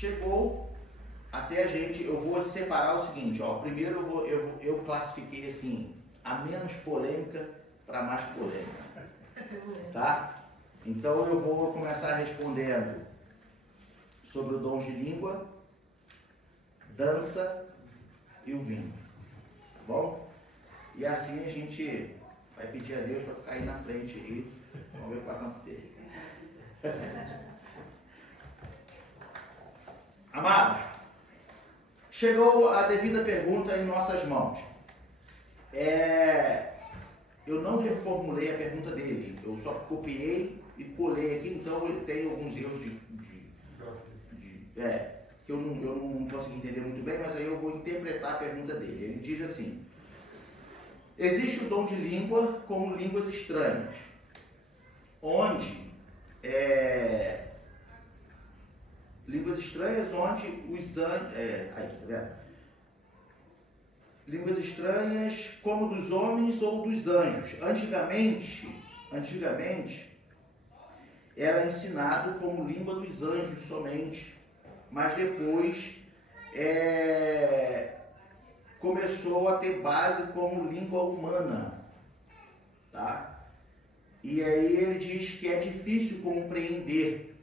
chegou até a gente. Eu vou separar o seguinte, ó. Primeiro eu classifiquei assim, a menos polêmica para mais polêmica, tá? Então eu vou começar respondendo sobre o dom de língua, dança e o vinho, tá bom? E assim a gente vai pedir a Deus para ficar aí na frente aí, vamos ver o que vai acontecer. Amados, chegou a devida pergunta em nossas mãos. Eu não reformulei a pergunta dele, eu só copiei e colei aqui, então ele tem alguns erros que eu não consegui entender muito bem, mas aí eu vou interpretar a pergunta dele. Ele diz assim: existe o dom de língua como línguas estranhas, onde línguas estranhas onde os anjos... tá vendo? Línguas estranhas como dos homens ou dos anjos. Antigamente era ensinado como língua dos anjos somente, mas depois começou a ter base como língua humana, tá? E aí ele diz que é difícil compreender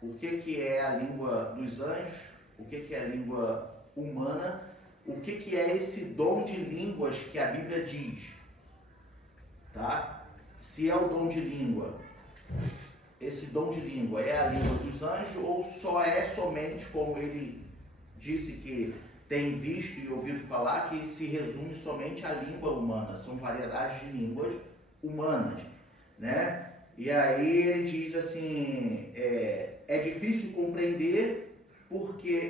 o que é a língua dos anjos, o que é a língua humana, o que é esse dom de línguas que a Bíblia diz, tá? Se é o dom de língua, esse dom de língua é a língua dos anjos ou só é somente, como ele disse que tem visto e ouvido falar, que se resume somente à língua humana, são variedades de línguas humanas, né? E aí ele diz assim, é difícil compreender,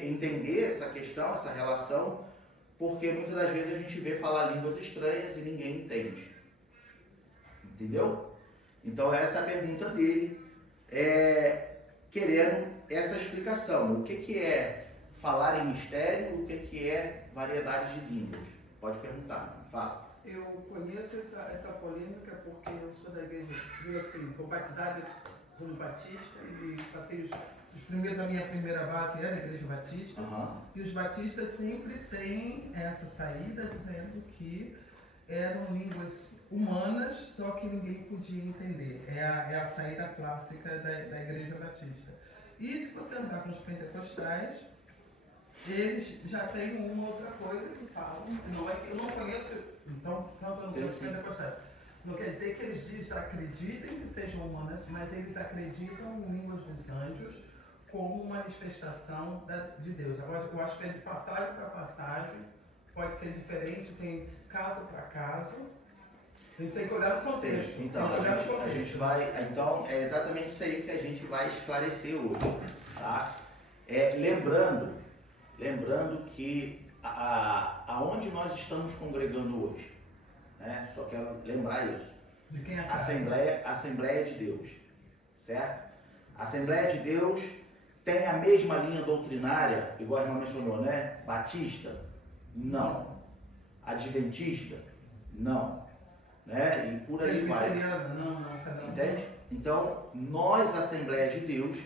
entender essa questão, essa relação, porque muitas das vezes a gente vê falar línguas estranhas e ninguém entende. Entendeu? Então essa é a pergunta dele, querendo essa explicação. O que é falar em mistério, o que é variedade de línguas? Pode perguntar, fala. Eu conheço essa polêmica porque eu sou da igreja, eu assim, fui batizado como batista e passei a minha primeira base era a igreja batista. E os batistas sempre têm essa saída dizendo que eram línguas humanas, só que ninguém podia entender. É a saída clássica da igreja batista. E se você andar com os pentecostais, eles já têm uma outra coisa que falam. Eu não conheço, então, tanto os pentecostais. Não quer dizer que eles desacreditem que sejam humanas, mas eles acreditam em línguas dos anjos como manifestação de Deus. Agora, eu acho que é de passagem para passagem, pode ser diferente, tem caso para caso. A gente tem que olhar no contexto. Então, a gente vai. Então, é exatamente isso aí que a gente vai esclarecer hoje. Tá? Lembrando que aonde nós estamos congregando hoje, né? Só quero lembrar isso. De quem é a Assembleia de Deus, certo? A Assembleia de Deus tem a mesma linha doutrinária, igual a irmã mencionou, né? Batista? Não. Adventista? Não. Né? E por aí vai. Não. Entende? Então, nós, Assembleia de Deus,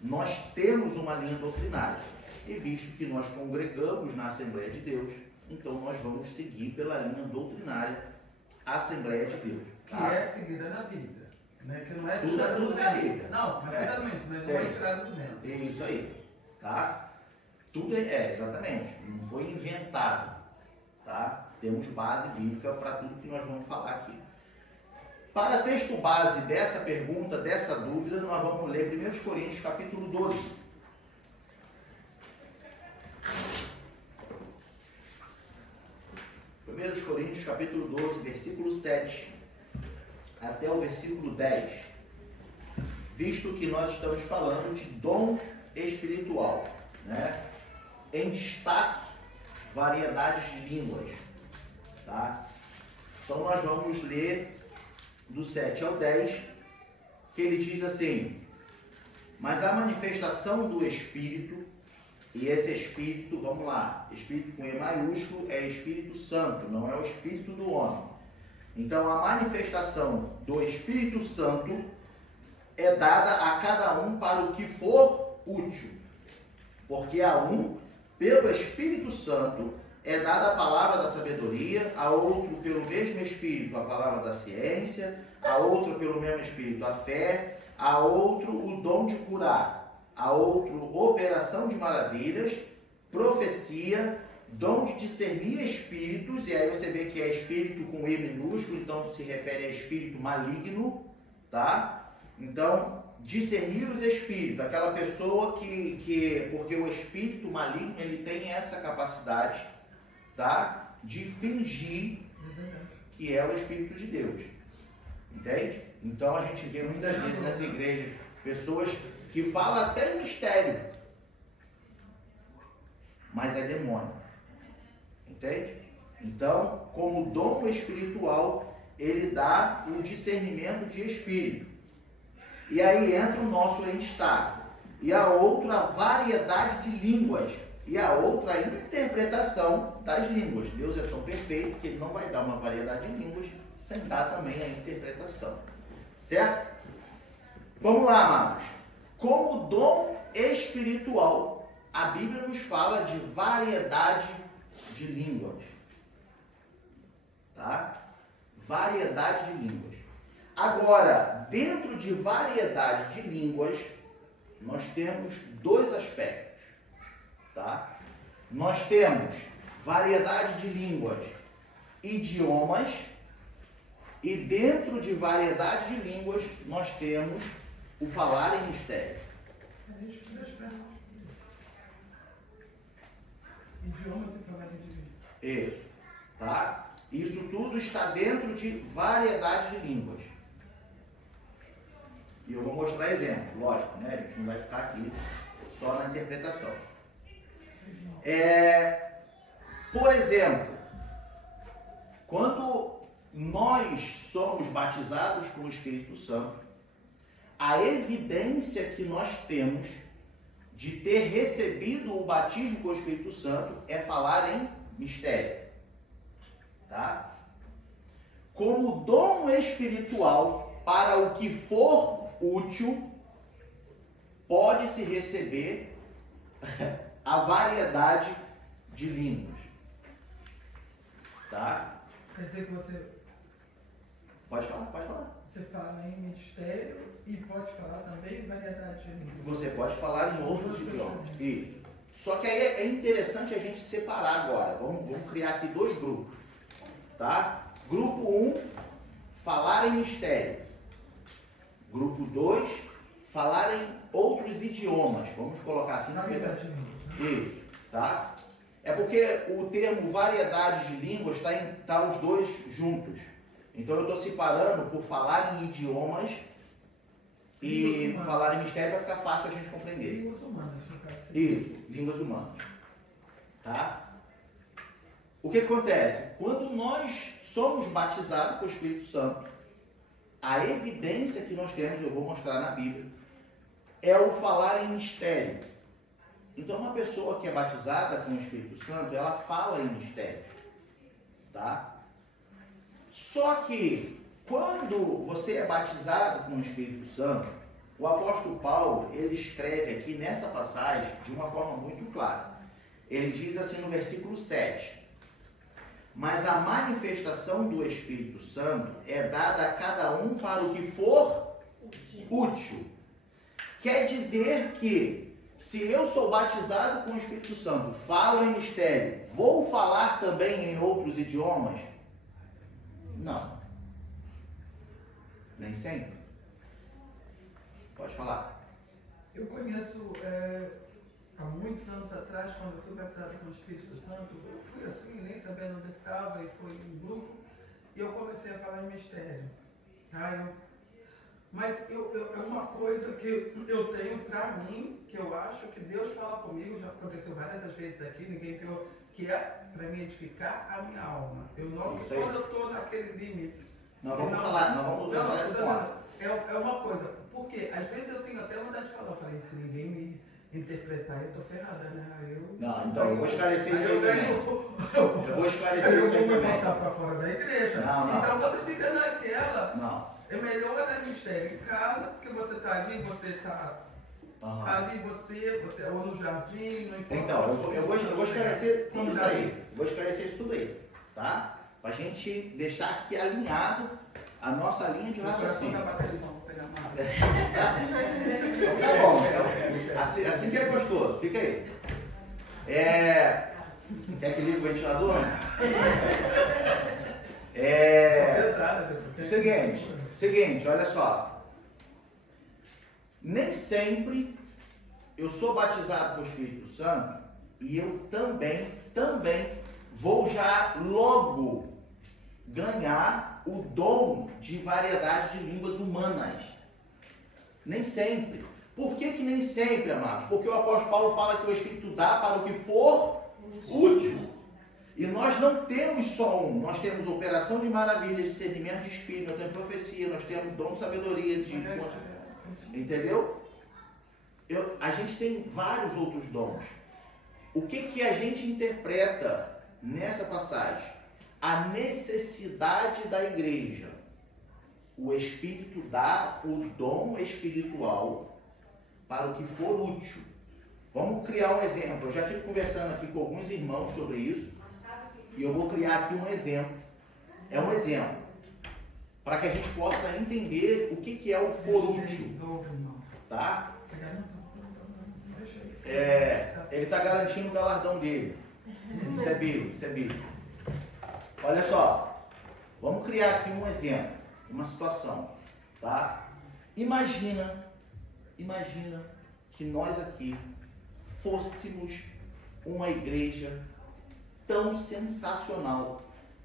nós temos uma linha doutrinária. E visto que nós congregamos na Assembleia de Deus, então nós vamos seguir pela linha doutrinária Assembleia de Deus. Tá? Que é seguida na Bíblia. Né? Que não é tudo na Bíblia. Não, mas exatamente, mas não é tirado do vento. Isso aí. Tá? Tudo exatamente. Não foi inventado. Tá? Temos base bíblica para tudo que nós vamos falar aqui. Para texto base dessa pergunta, dessa dúvida, nós vamos ler 1 Coríntios capítulo 12. 1 Coríntios capítulo 12, versículo 7 até o versículo 10. Visto que nós estamos falando de dom espiritual, né? Em destaque, variedades de línguas, tá? Então nós vamos ler do 7 ao 10, que ele diz assim: mas a manifestação do Espírito, e esse Espírito, vamos lá, Espírito com E maiúsculo é Espírito Santo, não é o Espírito do homem. Então a manifestação do Espírito Santo é dada a cada um para o que for útil. Porque a um, pelo Espírito Santo, é dada a palavra da sabedoria, a outro, pelo mesmo Espírito, a palavra da ciência, a outro, pelo mesmo Espírito, a fé, a outro, o dom de curar, a outro, operação de maravilhas, profecia, dom de discernir espíritos, e aí você vê que é espírito com E minúsculo, então se refere a espírito maligno, tá? Então, discernir os espíritos, aquela pessoa porque o espírito maligno, ele tem essa capacidade, tá? De fingir que é o Espírito de Deus, entende? Então a gente vê muitas vezes nessa igreja pessoas que falam até em mistério, mas é demônio, entende? Então, como dom espiritual, ele dá o discernimento de espírito. E aí entra o nosso em destaque. E a outra, variedade de línguas. E a outra, a interpretação das línguas. Deus é tão perfeito que ele não vai dar uma variedade de línguas sem dar também a interpretação. Certo? Vamos lá, amados. Como dom espiritual, a Bíblia nos fala de variedade de línguas. Tá? Variedade de línguas. Agora, dentro de variedade de línguas, nós temos dois aspectos. Tá? Nós temos variedade de línguas, idiomas, e dentro de variedade de línguas nós temos o falar em mistério. Idiomas e falar em línguas. Isso, tá? Isso tudo está dentro de variedade de línguas. E eu vou mostrar exemplos, lógico, né? A gente não vai ficar aqui só na interpretação. Por exemplo, quando nós somos batizados com o Espírito Santo, a evidência que nós temos de ter recebido o batismo com o Espírito Santo é falar em mistério. Tá? Como dom espiritual, para o que for útil, pode-se receber a variedade de línguas. Tá? Quer dizer que você... Pode falar, pode falar. Você fala em mistério e pode falar também em variedade de línguas. Você pode falar em outros idiomas. Isso. Só que aí é interessante a gente separar agora. Vamos criar aqui dois grupos. Tá? Grupo 1, falar em mistério. Grupo 2, falar em outros idiomas. Vamos colocar assim. Variedade de línguas. Isso, tá? É porque o termo variedade de línguas tá os dois juntos. Então eu estou separando por falar em idiomas e falar em mistério vai ficar fácil a gente compreender. Línguas humanas, no caso. Isso, línguas humanas. Tá? O que acontece? Quando nós somos batizados com o Espírito Santo, a evidência que nós temos, eu vou mostrar na Bíblia, é o falar em mistério. Então, uma pessoa que é batizada com o Espírito Santo, ela fala em mistério, tá? Só que, quando você é batizado com o Espírito Santo, o apóstolo Paulo, ele escreve aqui nessa passagem de uma forma muito clara. Ele diz assim no versículo 7, mas a manifestação do Espírito Santo é dada a cada um para o que for útil. Quer dizer que, se eu sou batizado com o Espírito Santo, falo em mistério, vou falar também em outros idiomas? Não. Nem sempre. Pode falar. Eu conheço, há muitos anos atrás, quando eu fui batizado com o Espírito Santo, eu fui assim, nem sabendo onde estava, e foi em um grupo, e eu comecei a falar em mistério. Mas é uma coisa que eu tenho pra mim, que eu acho que Deus fala comigo, já aconteceu várias vezes aqui, ninguém viu, que é para me edificar a minha alma. Eu noto quando eu estou naquele limite. Nós vamos falar, nós vamos entrar nesse ponto. É uma coisa, porque às vezes eu tenho até vontade de falar, eu falei, se ninguém me interpretar, eu tô ferrada, né? Não, então eu vou esclarecer isso aí também. Eu vou esclarecer isso aí também. Eu vou me botar pra fora da igreja. Não. Então você fica naquela. Não. É melhor dar mistério em casa, porque você está ali, você está ali você ou no jardim, não importa. Então, eu vou esclarecer tudo isso aí. Vou esclarecer isso tudo aí, tá? Pra gente deixar aqui alinhado a nossa linha de raciocínio. Então tá bom, então, assim que é gostoso, fica aí. Quer que ligue o ventilador? Seguinte, olha só. Nem sempre eu sou batizado com o Espírito Santo e eu também vou já logo ganhar o dom de variedade de línguas humanas. Nem sempre. Por que nem sempre, amados? Porque o apóstolo Paulo fala que o Espírito dá para o que for útil. E nós não temos só um, nós temos operação de maravilha, discernimento de espírito, nós temos profecia, nós temos dom de sabedoria, entendeu? A gente tem vários outros dons. O que a gente interpreta nessa passagem? A necessidade da igreja. O Espírito dá o dom espiritual para o que for útil. Vamos criar um exemplo. Eu já estive conversando aqui com alguns irmãos sobre isso. E eu vou criar aqui um exemplo. É um exemplo. Para que a gente possa entender o que é o for útil. Tá? Ele está garantindo o galardão dele. Isso é bíblico. Olha só. Vamos criar aqui um exemplo. Uma situação. Tá? Imagina que nós aqui fôssemos uma igreja tão sensacional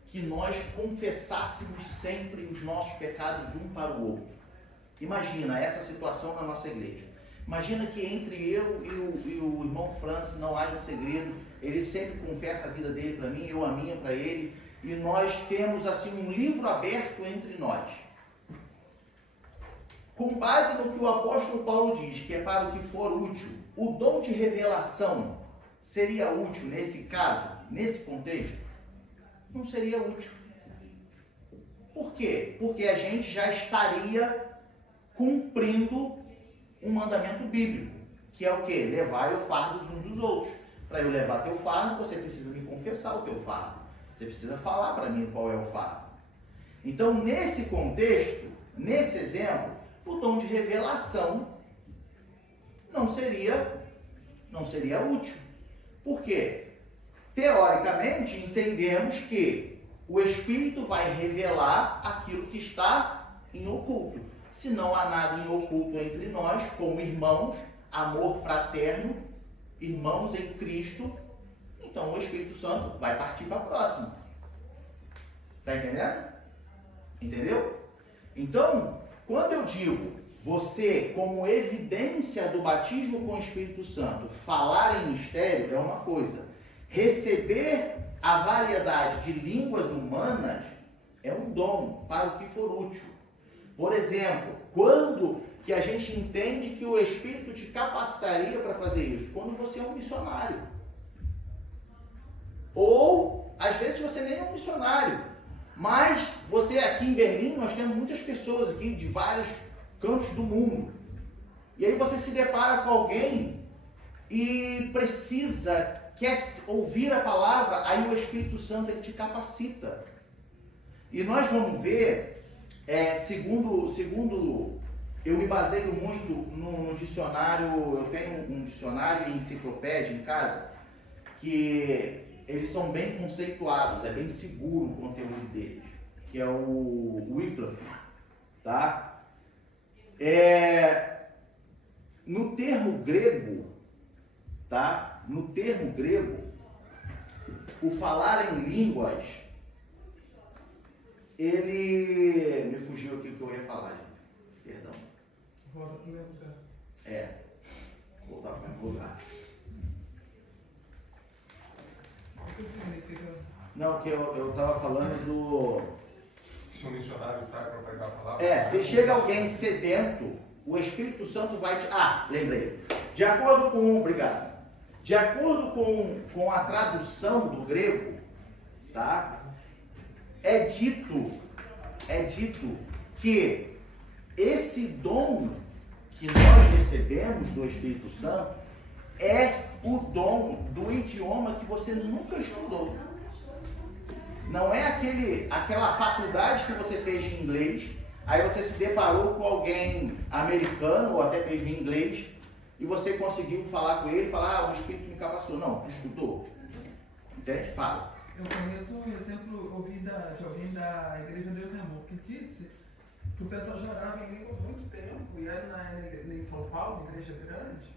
que nós confessássemos sempre os nossos pecados um para o outro. Imagina essa situação na nossa igreja. Imagina que entre eu e o irmão Francis não haja segredo, ele sempre confessa a vida dele para mim, eu a minha para ele, e nós temos assim um livro aberto entre nós. Com base no que o apóstolo Paulo diz, que é para o que for útil, o dom de revelação seria útil nesse caso, nesse contexto? Não seria útil. Por quê? Porque a gente já estaria cumprindo um mandamento bíblico, que é o quê? Levar o fardo uns dos outros. Para eu levar teu fardo, você precisa me confessar o teu fardo. Você precisa falar para mim qual é o fardo. Então, nesse contexto, nesse exemplo, o dom de revelação não seria útil. Por quê? Teoricamente, entendemos que o Espírito vai revelar aquilo que está em oculto. Se não há nada em oculto entre nós, como irmãos, amor fraterno, irmãos em Cristo, então o Espírito Santo vai partir para a próxima. Está entendendo? Entendeu? Então, quando eu digo você, como evidência do batismo com o Espírito Santo, falar em mistério é uma coisa. Receber a variedade de línguas humanas é um dom para o que for útil. Por exemplo, quando que a gente entende que o Espírito te capacitaria para fazer isso? Quando você é um missionário. Ou, às vezes, você nem é um missionário. Mas, você aqui em Berlim, nós temos muitas pessoas aqui de vários cantos do mundo. E aí você se depara com alguém e quer ouvir a palavra, aí o Espírito Santo ele te capacita. E nós vamos ver, segundo eu me baseio muito no dicionário, eu tenho um dicionário e enciclopédia em casa, que eles são bem conceituados, é bem seguro o conteúdo deles, que é o Wycliffe, tá? No termo grego, tá? No termo grego, o falar em línguas, ele... Me fugiu aqui o que eu ia falar, gente. Perdão. Volta para o primeiro lugar. Voltar para o primeiro lugar. O que significa? Não, que eu estava falando do... Se um missionário sai para pregar a palavra... se chega alguém sedento, o Espírito Santo vai te... lembrei. De acordo com... Obrigado. De acordo com a tradução do grego, tá? É dito que esse dom que nós recebemos do Espírito Santo é o dom do idioma que você nunca estudou. Não é aquela faculdade que você fez de inglês, aí você se deparou com alguém americano ou até mesmo em inglês e você conseguiu falar com ele e falar, o Espírito me capacitou. Não, tu estudou. Entende? Fala. Eu conheço um exemplo, ouvi de alguém da Igreja Deus e Amor, que disse que o pessoal já orava em língua há muito tempo, e era em São Paulo, igreja grande,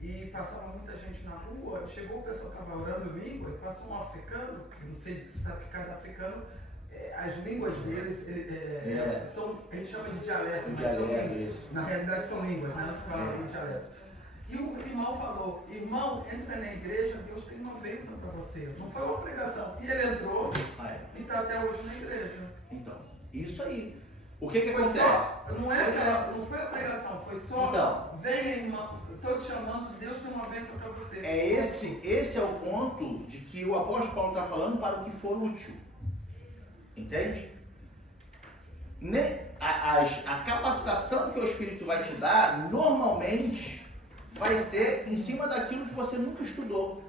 e passava muita gente na rua, chegou o pessoal que estava orando língua, e passou um africano, que não sei se sabe que cada africano, as línguas deles são, a gente chama de dialeto, na realidade são línguas, né? Não se fala em dialeto. E o irmão falou, irmão, entra na igreja, Deus tem uma bênção para você. Não foi uma pregação. E ele entrou e está até hoje na igreja. Então, isso aí. O que acontece? Não foi a pregação, foi só, então, vem irmão, estou te chamando, Deus tem uma bênção para você. Esse é o ponto de que o apóstolo Paulo está falando para o que for útil. Entende? A capacitação que o Espírito vai te dar, normalmente, vai ser em cima daquilo que você nunca estudou.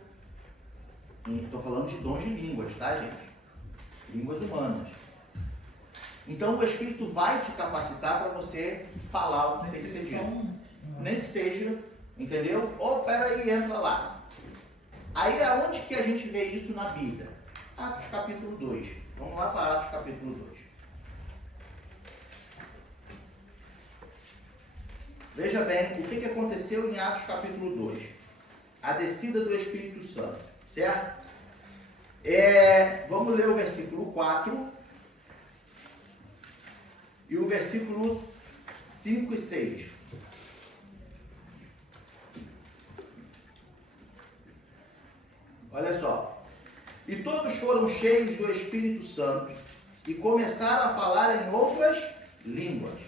Estou falando de dons de línguas, tá, gente? Línguas humanas. Então o Espírito vai te capacitar para você falar o que tem que ser dito. Nem que seja, entendeu? Ou peraí, entra lá. Aí aonde que a gente vê isso na Bíblia? Atos capítulo 2. Vamos lá para Atos capítulo 2. Veja bem o que aconteceu em Atos capítulo 2. A descida do Espírito Santo, certo? Vamos ler o versículo 4 e o versículo 5 e 6. Olha só. E todos foram cheios do Espírito Santo e começaram a falar em outras línguas,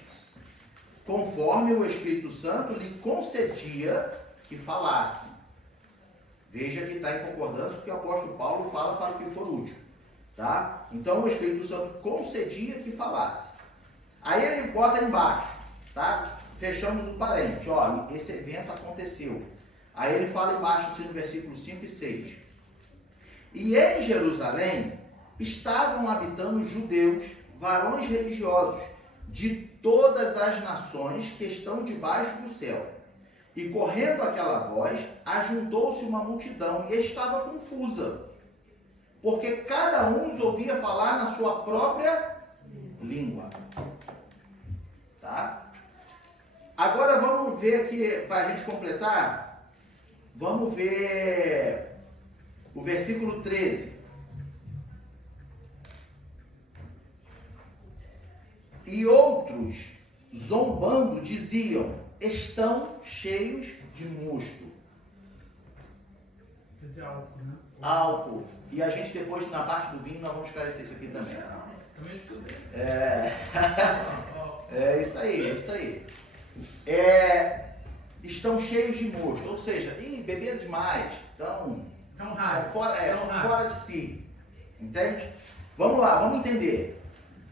conforme o Espírito Santo lhe concedia que falasse. Veja que está em concordância com o que o apóstolo Paulo fala para o que for útil. Tá? Então o Espírito Santo concedia que falasse. Aí ele bota embaixo, tá? Fechamos o parente. Olha, esse evento aconteceu. Aí ele fala embaixo, assim, no versículo 5 e 6. E em Jerusalém estavam habitando judeus, varões religiosos, de todas as nações que estão debaixo do céu. E correndo aquela voz, ajuntou-se uma multidão e estava confusa, porque cada um os ouvia falar na sua própria língua. Tá? Agora vamos ver aqui, para a gente completar, vamos ver o versículo 13. E outros, zombando, diziam, estão cheios de mosto. Quer dizer álcool, né? Álcool. E a gente depois, na parte do vinho, nós vamos esclarecer isso aqui também. Também estudei. É isso aí, é isso aí. Estão cheios de mosto. Ou seja, beberam demais. Estão fora de si. Entende? Vamos lá, vamos entender.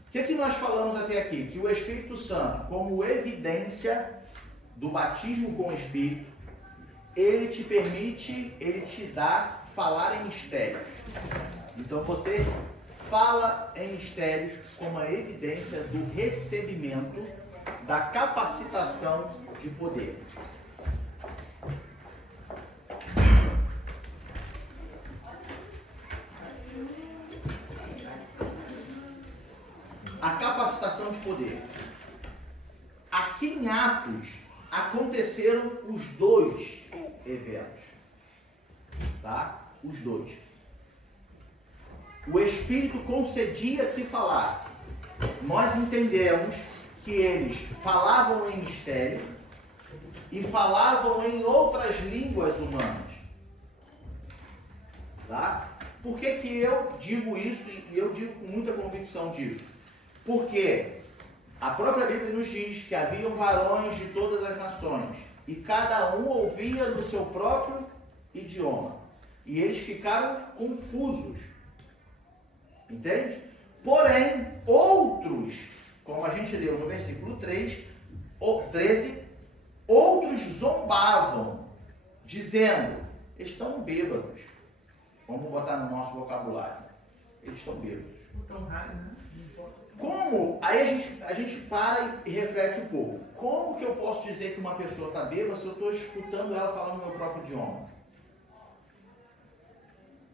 O que nós falamos até aqui? Que o Espírito Santo, como evidência do batismo com o Espírito, ele te permite, ele te dá falar em mistérios. Então você fala em mistérios como a evidência do recebimento da capacitação de poder. A capacitação de poder. Aqui em Atos aconteceram os dois eventos. Tá? Os dois. O Espírito concedia que falasse. Nós entendemos que eles falavam em mistério e falavam em outras línguas humanas. Tá? Por que eu digo isso e eu digo com muita convicção disso? Porque a própria Bíblia nos diz que haviam varões de todas as nações e cada um ouvia no seu próprio idioma. E eles ficaram confusos. Entende? Porém, outros, como a gente leu no versículo 3, ou 13, Outros zombavam, dizendo, estão bêbados. Vamos botar no nosso vocabulário. Eles estão bêbados. Como? Aí a gente para e reflete um pouco. Como que eu posso dizer que uma pessoa está bêbada se eu estou escutando ela falando no meu próprio idioma?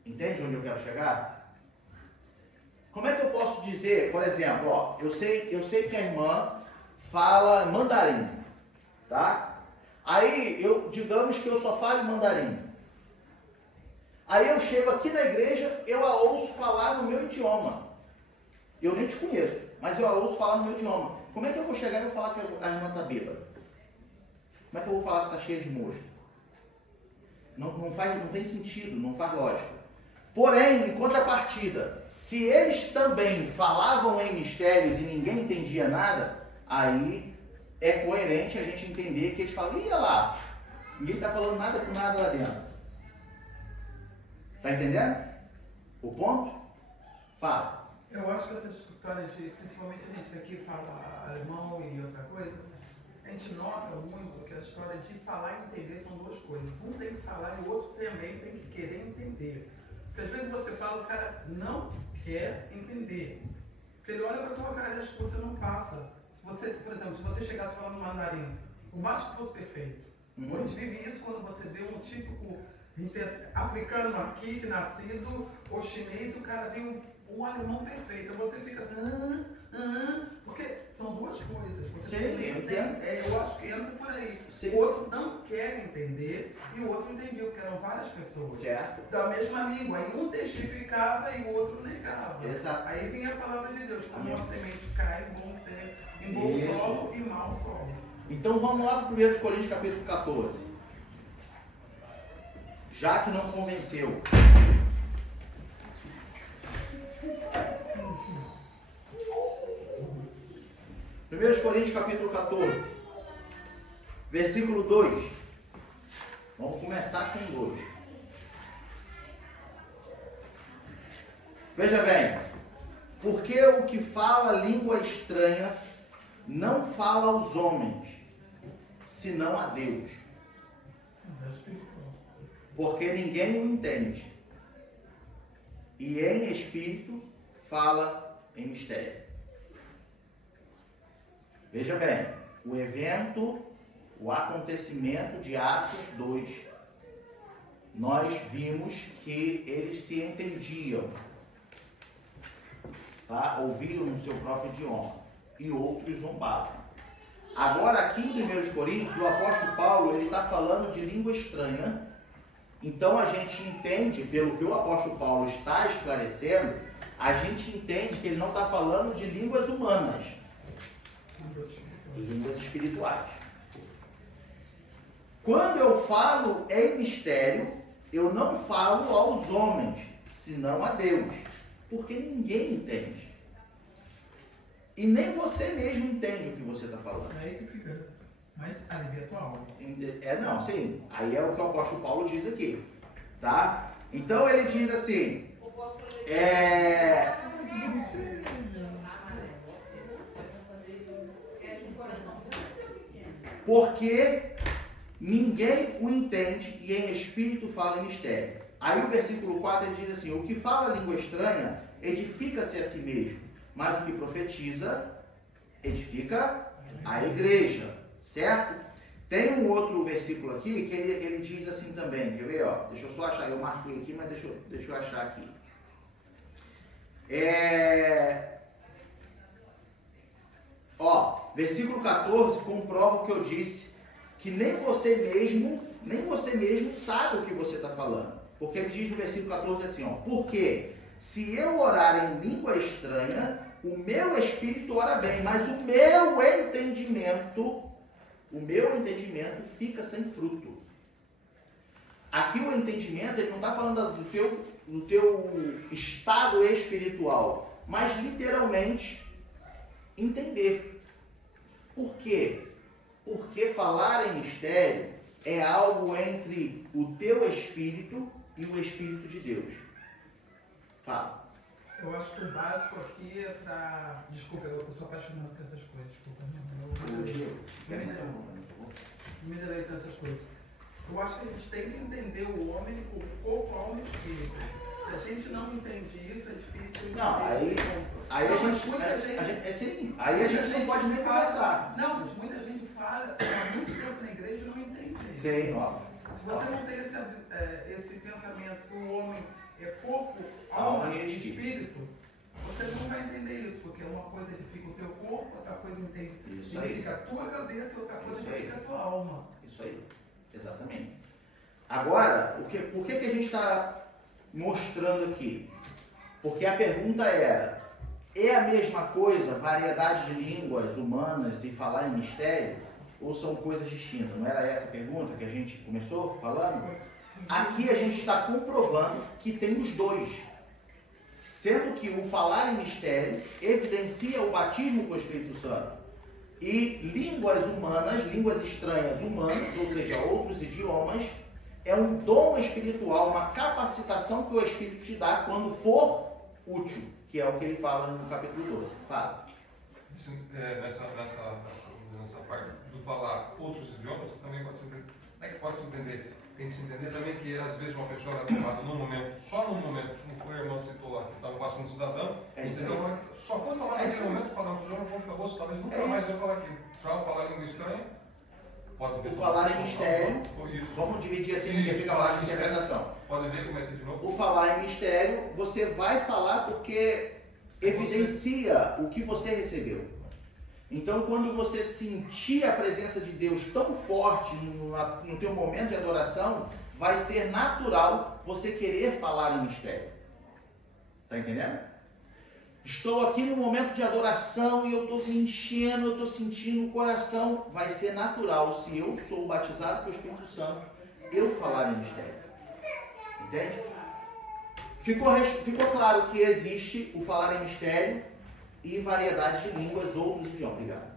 Entende onde eu quero chegar? Como é que eu posso dizer, por exemplo, ó, eu sei que a irmã fala mandarim, tá? Aí, digamos que eu só falo mandarim. Aí eu chego aqui na igreja, eu a ouço falar no meu idioma. Eu nem te conheço, mas eu a ouço falar no meu idioma. Como é que eu vou chegar e vou falar que a irmã está bêbada? Como é que eu vou falar que está cheia de mosto? Não tem sentido, não faz lógica. Porém, em contrapartida, se eles também falavam em mistérios e ninguém entendia nada, aí é coerente a gente entender que eles falam, olha lá, ninguém está falando nada com nada lá dentro. Está entendendo o ponto? Fala. Eu acho que essas histórias, principalmente a gente que aqui fala alemão e outra coisa, a gente nota muito que a história de falar e entender são duas coisas. Um tem que falar e o outro também tem que querer entender. Porque às vezes você fala, o cara não quer entender. Porque ele olha pra tua cara e acha que você não passa. Você, por exemplo, se você chegasse falando mandarim, por mais que fosse perfeito, a gente vive isso quando você vê um típico, a gente tem africano aqui, que nascido, ou chinês, o cara vem um alemão perfeito. Você fica assim, porque são duas coisas. Você eu acho que entra por aí. Sim. O outro não quer entender e o outro entendeu, que eram várias pessoas. Certo. Da mesma língua. Aí um testificava e o outro negava. Exato. Aí vinha a palavra de Deus, como uma semente cai em bom solo e mau solo. Então vamos lá para 1 Coríntios capítulo 14. Já que não convenceu. 1 Coríntios capítulo 14, versículo 2. Vamos começar com 2. Veja bem, porque o que fala língua estranha não fala aos homens, senão a Deus. Porque ninguém o entende. E em espírito fala em mistério. Veja bem, o evento, o acontecimento de Atos 2, nós vimos que eles se entendiam, tá? Ouviam no seu próprio idioma, e outros zombavam. Agora aqui em 1 Coríntios, o apóstolo Paulo está falando de língua estranha. Então a gente entende, pelo que o apóstolo Paulo está esclarecendo, a gente entende que ele não está falando de línguas humanas, de línguas espirituais. Quando eu falo em mistério, eu não falo aos homens, senão a Deus, porque ninguém entende. E nem você mesmo entende o que você está falando. É aí que fica. Mas alivia a tua alma. Não, sim. Aí é o que o apóstolo Paulo diz aqui. Tá? Então ele diz assim. Porque ninguém o entende e em espírito fala em mistério. Aí o versículo 4 ele diz assim: o que fala língua estranha edifica-se a si mesmo, mas o que profetiza edifica a igreja. Certo? Tem um outro versículo aqui que ele diz assim também. Quer ver? Ó, deixa eu só achar. Eu marquei aqui, mas deixa eu achar aqui. Versículo 14 comprova o que eu disse, que nem você mesmo sabe o que você está falando. Porque ele diz no versículo 14 assim, ó: porque se eu orar em língua estranha, o meu espírito ora bem, mas o meu entendimento fica sem fruto. Aqui o entendimento, ele não está falando do teu estado espiritual, mas literalmente entender. Por quê? Porque falar em mistério é algo entre o teu espírito e o Espírito de Deus. Fala. Eu acho que o básico aqui é para... Desculpa, eu sou apaixonado por essas coisas. Desculpa. me deleite essas coisas. Eu acho que a gente tem que entender o homem, o corpo, a alma e o espírito. Se a gente não entende isso, é difícil. Não, aí a gente não pode nem conversar. Não, mas muita gente fala há muito tempo na igreja e não entende isso. Sim, ó. Se você não tem esse pensamento que o homem é corpo, alma e espírito, você não vai entender isso, porque uma coisa edifica o teu corpo, outra coisa edifica a tua cabeça, outra coisa edifica a tua alma. Isso aí, exatamente. Agora, por que a gente está mostrando aqui? Porque a pergunta era, é a mesma coisa, variedade de línguas humanas e falar em mistério? Ou são coisas distintas? Não era essa a pergunta que a gente começou falando? Aqui a gente está comprovando que tem os dois. Sendo que o falar em mistério evidencia o batismo com o Espírito Santo. E línguas humanas, línguas estranhas humanas, ou seja, outros idiomas, é um dom espiritual, uma capacitação que o Espírito te dá quando for útil, que é o que ele fala no capítulo 12. Fala. Nessa parte do falar outros idiomas, também pode se entender. Como é que pode se entender? Tem que se entender também que às vezes uma pessoa é tomada num momento, só num momento, como foi a irmã citou lá, que estava passando cidadão, entendeu? Só foi tomada naquele momento, falar com o João, acabou, talvez nunca mais vai falar aqui. Já falar língua estranha, pode ver. O falar em mistério, vamos dividir assim, porque fica lá de interpretação. Pode ver como é que de novo. O falar em mistério, você vai falar porque evidencia o que você recebeu. Então, quando você sentir a presença de Deus tão forte no teu momento de adoração, vai ser natural você querer falar em mistério. Tá entendendo? Estou aqui no momento de adoração e eu estou me enchendo, eu estou sentindo o coração. Vai ser natural, se eu sou batizado pelo Espírito Santo, eu falar em mistério. Entende? Ficou claro que existe o falar em mistério e variedade de línguas, outros idiomas. Obrigado.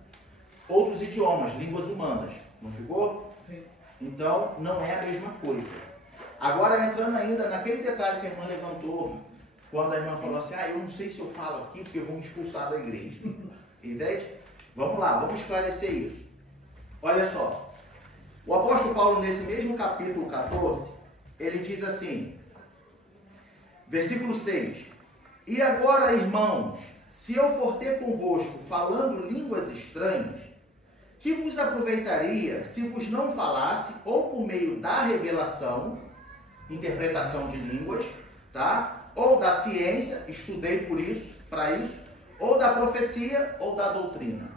Outros idiomas, línguas humanas. Não ficou? Sim. Então, não é a mesma coisa. Agora, entrando ainda naquele detalhe que a irmã levantou, quando a irmã falou assim, eu não sei se eu falo aqui porque eu vou me expulsar da igreja. Entende? Vamos lá, vamos esclarecer isso. Olha só. O apóstolo Paulo, nesse mesmo capítulo 14, ele diz assim, versículo 6, e agora, irmãos, se eu for ter convosco falando línguas estranhas, que vos aproveitaria se vos não falasse, ou por meio da revelação, interpretação de línguas, tá? Ou da ciência, estudei para isso, ou da profecia, ou da doutrina.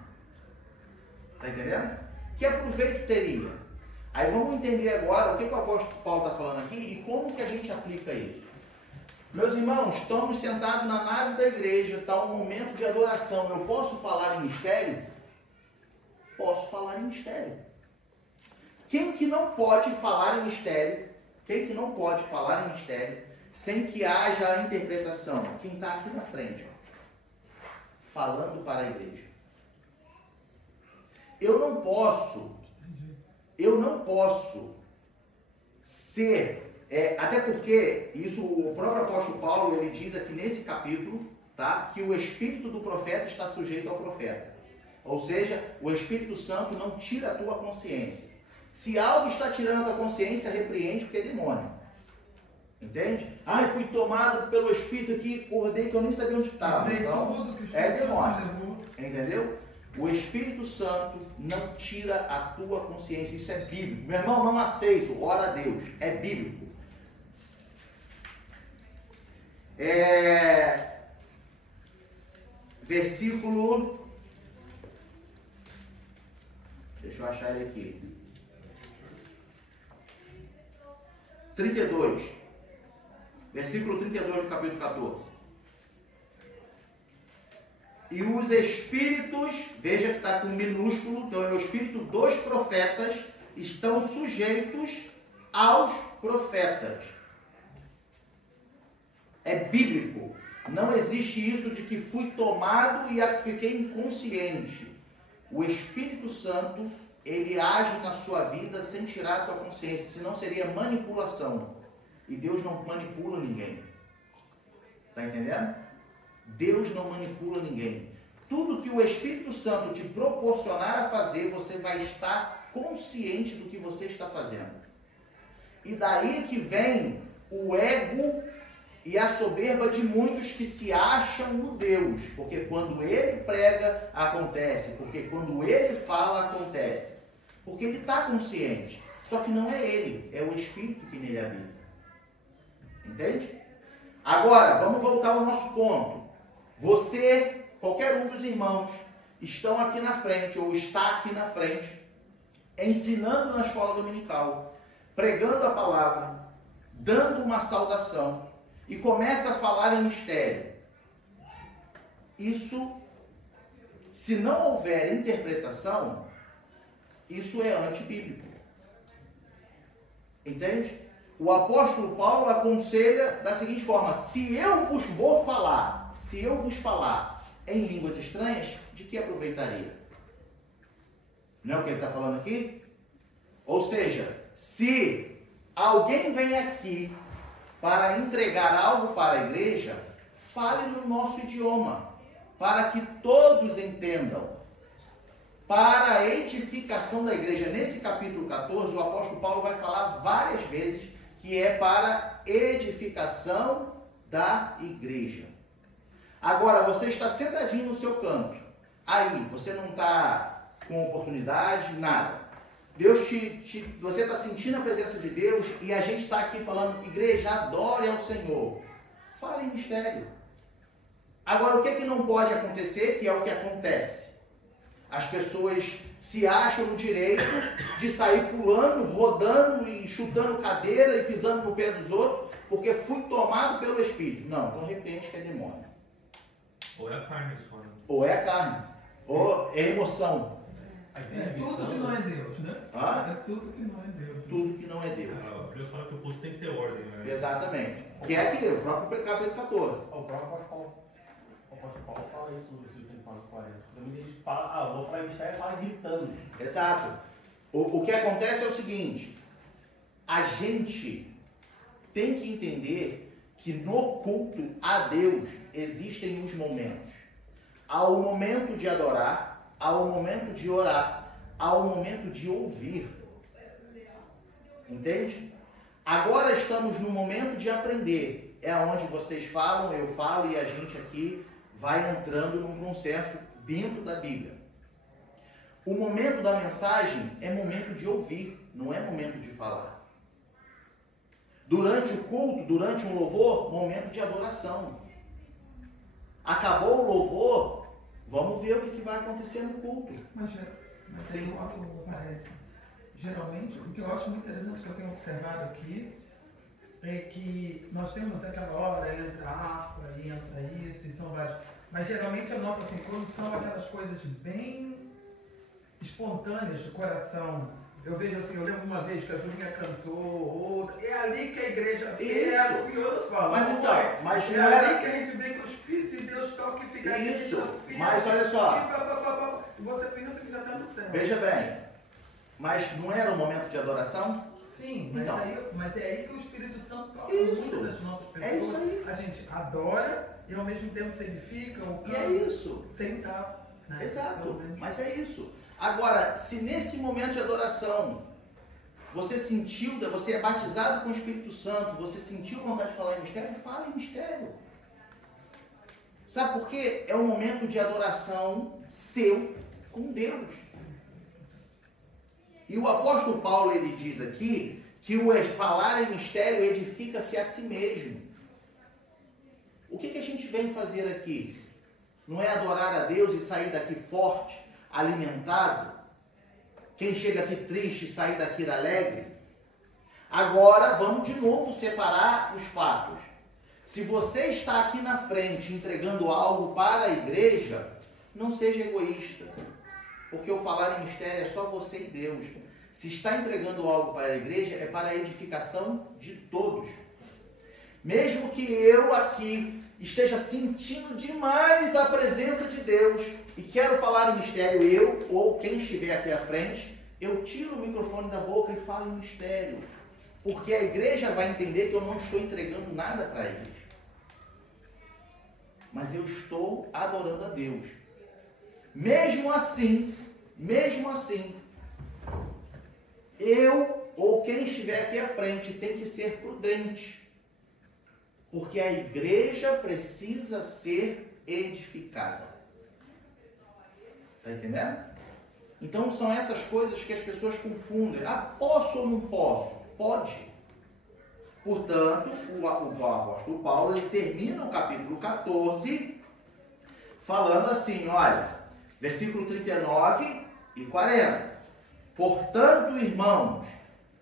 Tá entendendo? Que aproveito teria? Aí vamos entender agora o que o apóstolo Paulo está falando aqui e como que a gente aplica isso. Meus irmãos, estamos sentados na nave da igreja, está um momento de adoração. Eu posso falar em mistério? Posso falar em mistério. Quem que não pode falar em mistério? Quem que não pode falar em mistério sem que haja a interpretação? Quem está aqui na frente, ó, falando para a igreja. Eu não posso ser... até porque, isso o próprio apóstolo Paulo, ele diz aqui nesse capítulo, tá, que o espírito do profeta está sujeito ao profeta. Ou seja, o Espírito Santo não tira a tua consciência. Se algo está tirando a tua consciência, repreende, porque é demônio. Entende? Fui tomado pelo Espírito aqui, acordei que eu nem sabia onde estava. Então, é demônio. Entendeu? O Espírito Santo não tira a tua consciência. Isso é bíblico. Meu irmão, não aceito. Ora a Deus. É bíblico. Versículo... Deixa eu achar ele aqui. 32. Versículo 32 do capítulo 14. E os espíritos, veja que está com minúsculo, então é o espírito dos profetas, estão sujeitos aos profetas. É bíblico. Não existe isso de que fui tomado e fiquei inconsciente. O Espírito Santo, ele age na sua vida sem tirar a tua consciência, senão seria manipulação. E Deus não manipula ninguém. Está entendendo? Deus não manipula ninguém. Tudo que o Espírito Santo te proporcionar a fazer, você vai estar consciente do que você está fazendo. E daí que vem o ego e a soberba de muitos que se acham o Deus. Porque quando ele prega, acontece. Porque quando ele fala, acontece. Porque ele está consciente. Só que não é ele, é o Espírito que nele habita. Entende? Agora, vamos voltar ao nosso ponto. Você, qualquer um dos irmãos, estão aqui na frente, ou está aqui na frente, ensinando na escola dominical, pregando a palavra, dando uma saudação, e começa a falar em mistério. Isso, se não houver interpretação, isso é antibíblico. Entende? O apóstolo Paulo aconselha da seguinte forma: se eu vos falar em línguas estranhas, de que aproveitaria? Não é o que ele está falando aqui? Ou seja, se alguém vem aqui para entregar algo para a igreja, fale no nosso idioma, para que todos entendam. Para a edificação da igreja. Nesse capítulo 14, o apóstolo Paulo vai falar várias vezes que é para edificação da igreja. Agora, você está sentadinho no seu canto. Aí, você não está com oportunidade, nada. Você está sentindo a presença de Deus e a gente está aqui falando, igreja, adore ao Senhor. Fale em mistério. Agora, o que não pode acontecer, que é o que acontece? As pessoas se acham no direito de sair pulando, rodando e chutando cadeira e pisando no pé dos outros, porque fui tomado pelo Espírito. Não, então repreende que é demônio. Ou é a carne só, né? Ou é a carne. Ou é emoção. É tudo que não é Deus, né? Ah? É tudo que não é Deus. Tudo que não é Deus. A Bíblia fala que o culto tem que ter ordem, né? Exatamente. Que é aquilo, o próprio capítulo 14. O próprio apóstolo Paulo fala isso no versículo 40. Muita gente fala, vou falar em mistério, fala gritando. Exato. O que acontece é o seguinte: a gente tem que entender que no culto a Deus existem os momentos. Há o momento de adorar, há o momento de orar, há o momento de ouvir. Entende? Agora estamos no momento de aprender. É onde vocês falam, eu falo e a gente aqui vai entrando num consenso dentro da Bíblia. O momento da mensagem é momento de ouvir, não é momento de falar. Durante o culto, durante um louvor, momento de adoração. Acabou o louvor, vamos ver o que vai acontecer no culto. Mas aí algo parece. Geralmente, o que eu acho muito interessante que eu tenho observado aqui é que nós temos aquela hora, entra a harpa, entra isso, e são vários. Mas geralmente eu noto assim, quando são aquelas coisas bem espontâneas do coração. Eu vejo assim, eu lembro uma vez que a Julinha cantou, outra, é ali que a igreja vê, é o que outros falam. Mas então, é não era... ali que a gente vê que o Espírito de Deus toca e fica isso, ali. mas olha só. E você pensa que já está no céu. Veja bem, mas não era um momento de adoração? Sim, mas, então, mas é aí que o Espírito Santo toca isso, muitas das nossas pessoas. É isso aí. A gente adora e ao mesmo tempo se edifica. E é isso. Sem estar. Né? Exato, mas é isso. Agora, se nesse momento de adoração você sentiu, você é batizado com o Espírito Santo, você sentiu vontade de falar em mistério, fala em mistério. Sabe por quê? É um momento de adoração seu com Deus. E o apóstolo Paulo, ele diz aqui que o falar em mistério edifica-se a si mesmo. O que a gente vem fazer aqui? Não é adorar a Deus e sair daqui forte, alimentado? Quem chega aqui triste e sair daqui alegre? Agora, vamos de novo separar os fatos. Se você está aqui na frente entregando algo para a igreja, não seja egoísta. Porque o falar em mistério é só você e Deus. Se está entregando algo para a igreja, é para a edificação de todos. Mesmo que eu aqui esteja sentindo demais a presença de Deus e quero falar em mistério, eu ou quem estiver aqui à frente, eu tiro o microfone da boca e falo em mistério. Porque a igreja vai entender que eu não estou entregando nada para eles. Mas eu estou adorando a Deus. Mesmo assim, eu ou quem estiver aqui à frente tem que ser prudente, porque a igreja precisa ser edificada. Está entendendo? Então são essas coisas que as pessoas confundem. Ah, posso ou não posso? Pode. Portanto, o apóstolo Paulo ele termina o capítulo 14 falando assim, olha, versículo 39 e 40. Portanto, irmãos,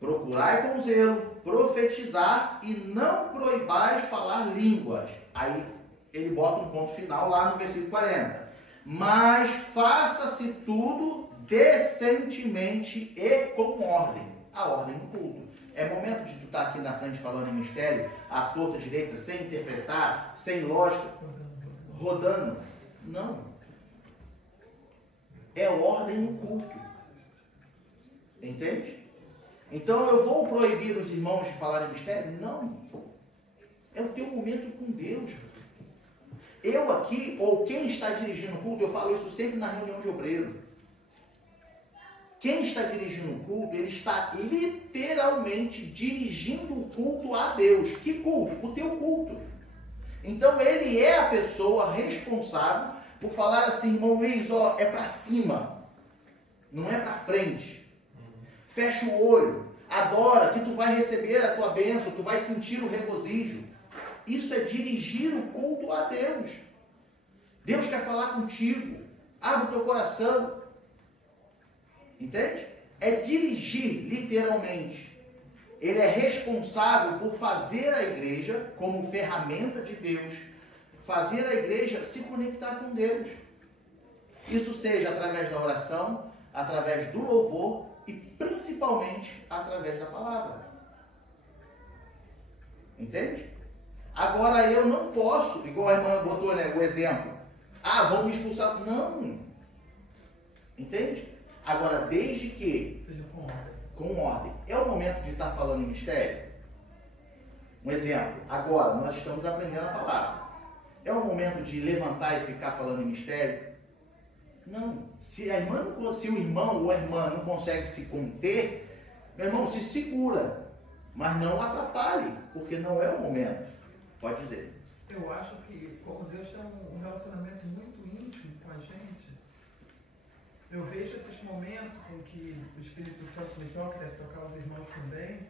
procurai com zelo profetizar e não proibais falar línguas. Aí ele bota um ponto final lá no versículo 40. Mas faça-se tudo decentemente e com ordem. A ordem do culto. É momento de tu estar aqui na frente falando em mistério, à torta direita, sem interpretar, sem lógica, rodando. Não. É ordem no culto. Entende? Então eu vou proibir os irmãos de falar em mistério? Não. É o teu momento com Deus. Eu aqui, ou quem está dirigindo o culto, eu falo isso sempre na reunião de obreiro. Quem está dirigindo o culto, ele está literalmente dirigindo o culto a Deus. Que culto? O teu culto. Então ele é a pessoa responsável por falar assim, irmão Luiz, ó, é para cima, não é para frente. Fecha o olho, adora, que tu vai receber a tua bênção, tu vai sentir o regozijo. Isso é dirigir o culto a Deus. Deus quer falar contigo. Abre o teu coração. Entende? É dirigir, literalmente. Ele é responsável por fazer a igreja como ferramenta de Deus. Fazer a igreja se conectar com Deus. Isso seja através da oração, através do louvor e principalmente através da palavra. Entende? Agora eu não posso, igual a irmã botou, né, o exemplo. Ah, vão me expulsar. Não. Entende? Agora, desde que... seja com ordem. Com ordem. É o momento de estar falando em mistério? Um exemplo. Agora, nós estamos aprendendo a palavra. É o momento de levantar e ficar falando em mistério? Não. Se o irmão ou a irmã não consegue se conter, meu irmão, se segura. Mas não atrapalhe, porque não é o momento. Pode dizer. Eu acho que, como Deus tem um relacionamento muito íntimo com a gente, eu vejo esses momentos em que o Espírito Santo me toca, deve tocar os irmãos também,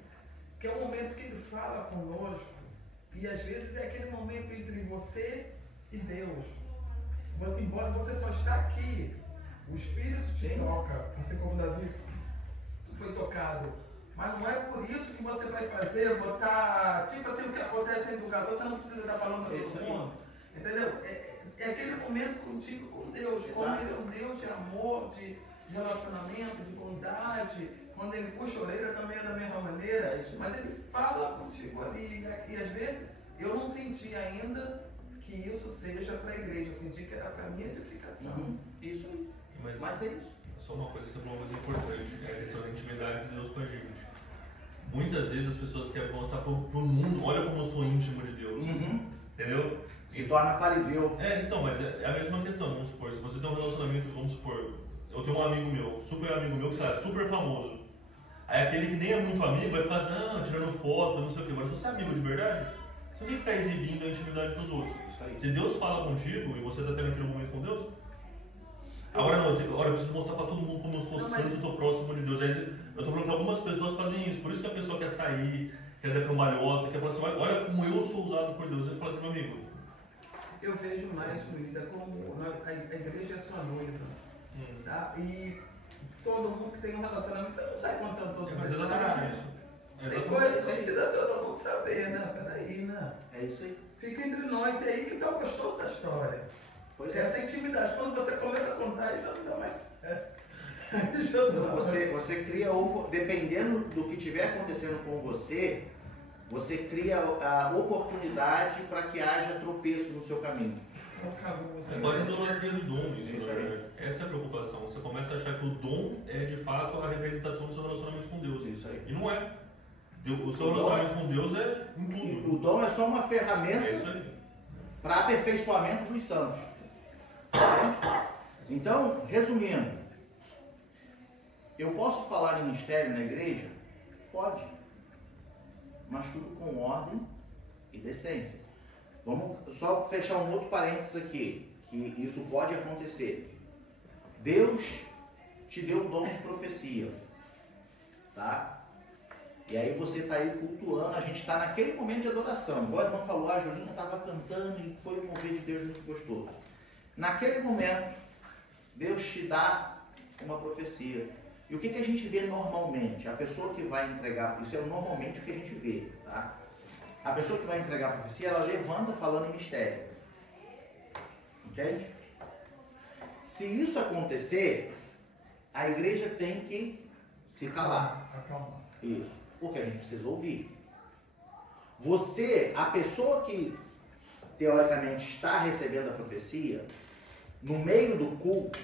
que é o momento que ele fala conosco, e às vezes é aquele momento entre você e Deus. Embora você só está aqui, o Espírito te toca, assim como Davi foi tocado. Mas não é por isso que você vai fazer, botar, tipo assim, o que acontece entre o casal, você não precisa estar falando para todo mundo. Entendeu? É aquele momento contigo com Deus. Exato. Como ele é um Deus de amor, de relacionamento, de bondade. Quando ele puxa a orelha também é da mesma maneira. Mas ele fala contigo ali. E às vezes eu não senti ainda que isso seja para a igreja. Eu senti que era para a minha edificação. Isso aí. Mas é isso. Só uma coisa, você falou uma coisa importante, é a questão da intimidade de Deus com a gente. Muitas vezes as pessoas querem mostrar para o mundo, olha como eu sou íntimo de Deus. Entendeu? Se torna fariseu. Então, mas é a mesma questão, vamos supor, se você tem um relacionamento, vamos supor, eu tenho um amigo meu, super amigo meu, que sei lá, super famoso. Aí aquele que nem é muito amigo vai ficar tirando foto, não sei o que. Agora, se você é amigo de verdade, você não tem que ficar exibindo a intimidade dos outros. Se Deus fala contigo e você está tendo aquele momento com Deus, agora não, agora eu preciso mostrar para todo mundo como eu sou santo e estou próximo de Deus. Aí, eu estou falando que algumas pessoas fazem isso, por isso que a pessoa quer sair, quer dar para uma malhota, quer falar assim, olha como eu sou usado por Deus. Ele fala assim, meu amigo. Eu vejo mais, Luiz, é como a igreja é sua noiva. Tá? E todo mundo que tem um relacionamento, você não sai contando todo mundo. Mas exatamente isso. Tem coisa que precisa todo mundo saber, né? Peraí, né? É isso aí. Fica entre nós, e aí que tá o gostoso da história. Pois é. Essa intimidade, quando você começa a contar, já não dá mais. Você cria, dependendo do que estiver acontecendo com você, você cria a oportunidade para que haja tropeço no seu caminho. É quase idolatria do dom isso, na verdade. Essa é a preocupação. Você começa a achar que o dom é de fato a representação do seu relacionamento com Deus. Isso aí. E não é. O seu relacionamento com Deus é em tudo. O dom é só uma ferramenta para aperfeiçoamento dos santos. Então, resumindo, Eu posso falar em mistério na igreja? Pode. Mas tudo com ordem e decência. Vamos só fechar um outro parênteses aqui, que isso pode acontecer. Deus te deu o dom de profecia, tá? E aí você está aí cultuando, a gente está naquele momento de adoração. Igual a irmã falou, a Julinha estava cantando e foi um mover de Deus muito gostoso. Naquele momento, Deus te dá uma profecia. E o que a gente vê normalmente? A pessoa que vai entregar, isso é normalmente o que a gente vê, tá? A pessoa que vai entregar a profecia, ela levanta falando em mistério. Entende? Se isso acontecer, a igreja tem que se calar. Acalmar. Isso. Porque a gente precisa ouvir. Você, a pessoa que teoricamente está recebendo a profecia, no meio do culto,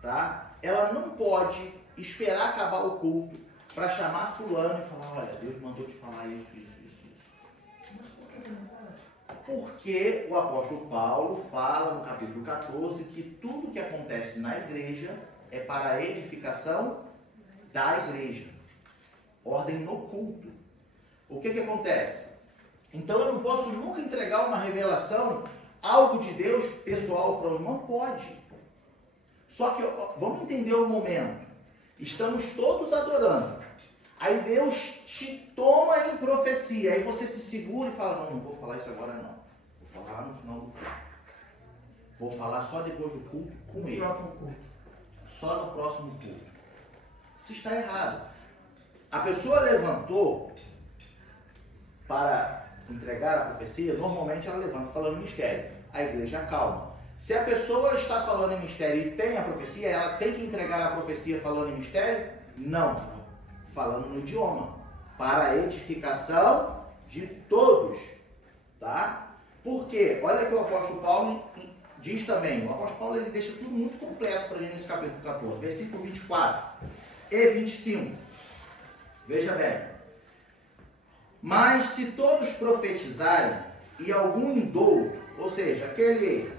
tá? Ela não pode esperar acabar o culto para chamar fulano e falar, olha, Deus mandou te falar isso. Mas por que não pode? Porque o apóstolo Paulo fala no capítulo 14 que tudo que acontece na igreja é para a edificação da igreja. Ordem no culto. O que acontece? Então eu não posso nunca entregar uma revelação, algo de Deus pessoal para o irmão? Pode. Só que vamos entender o momento. Estamos todos adorando. Aí Deus te toma em profecia. Aí você se segura e fala, não vou falar isso agora não. Vou falar no final do culto. Vou falar só depois do culto com ele. Próximo culto. Só no próximo culto. Isso está errado. A pessoa levantou para entregar a profecia, normalmente ela levanta falando em mistério. A igreja acalma. Se a pessoa está falando em mistério e tem a profecia, ela tem que entregar a profecia falando em mistério? Não. Falando no idioma. Para a edificação de todos. Tá? Porque, olha que o apóstolo Paulo diz também. O apóstolo Paulo ele deixa tudo muito completo para a gente nesse capítulo 14. Versículo 24 e 25. Veja bem. Mas se todos profetizarem e algum indouto, ou seja, aquele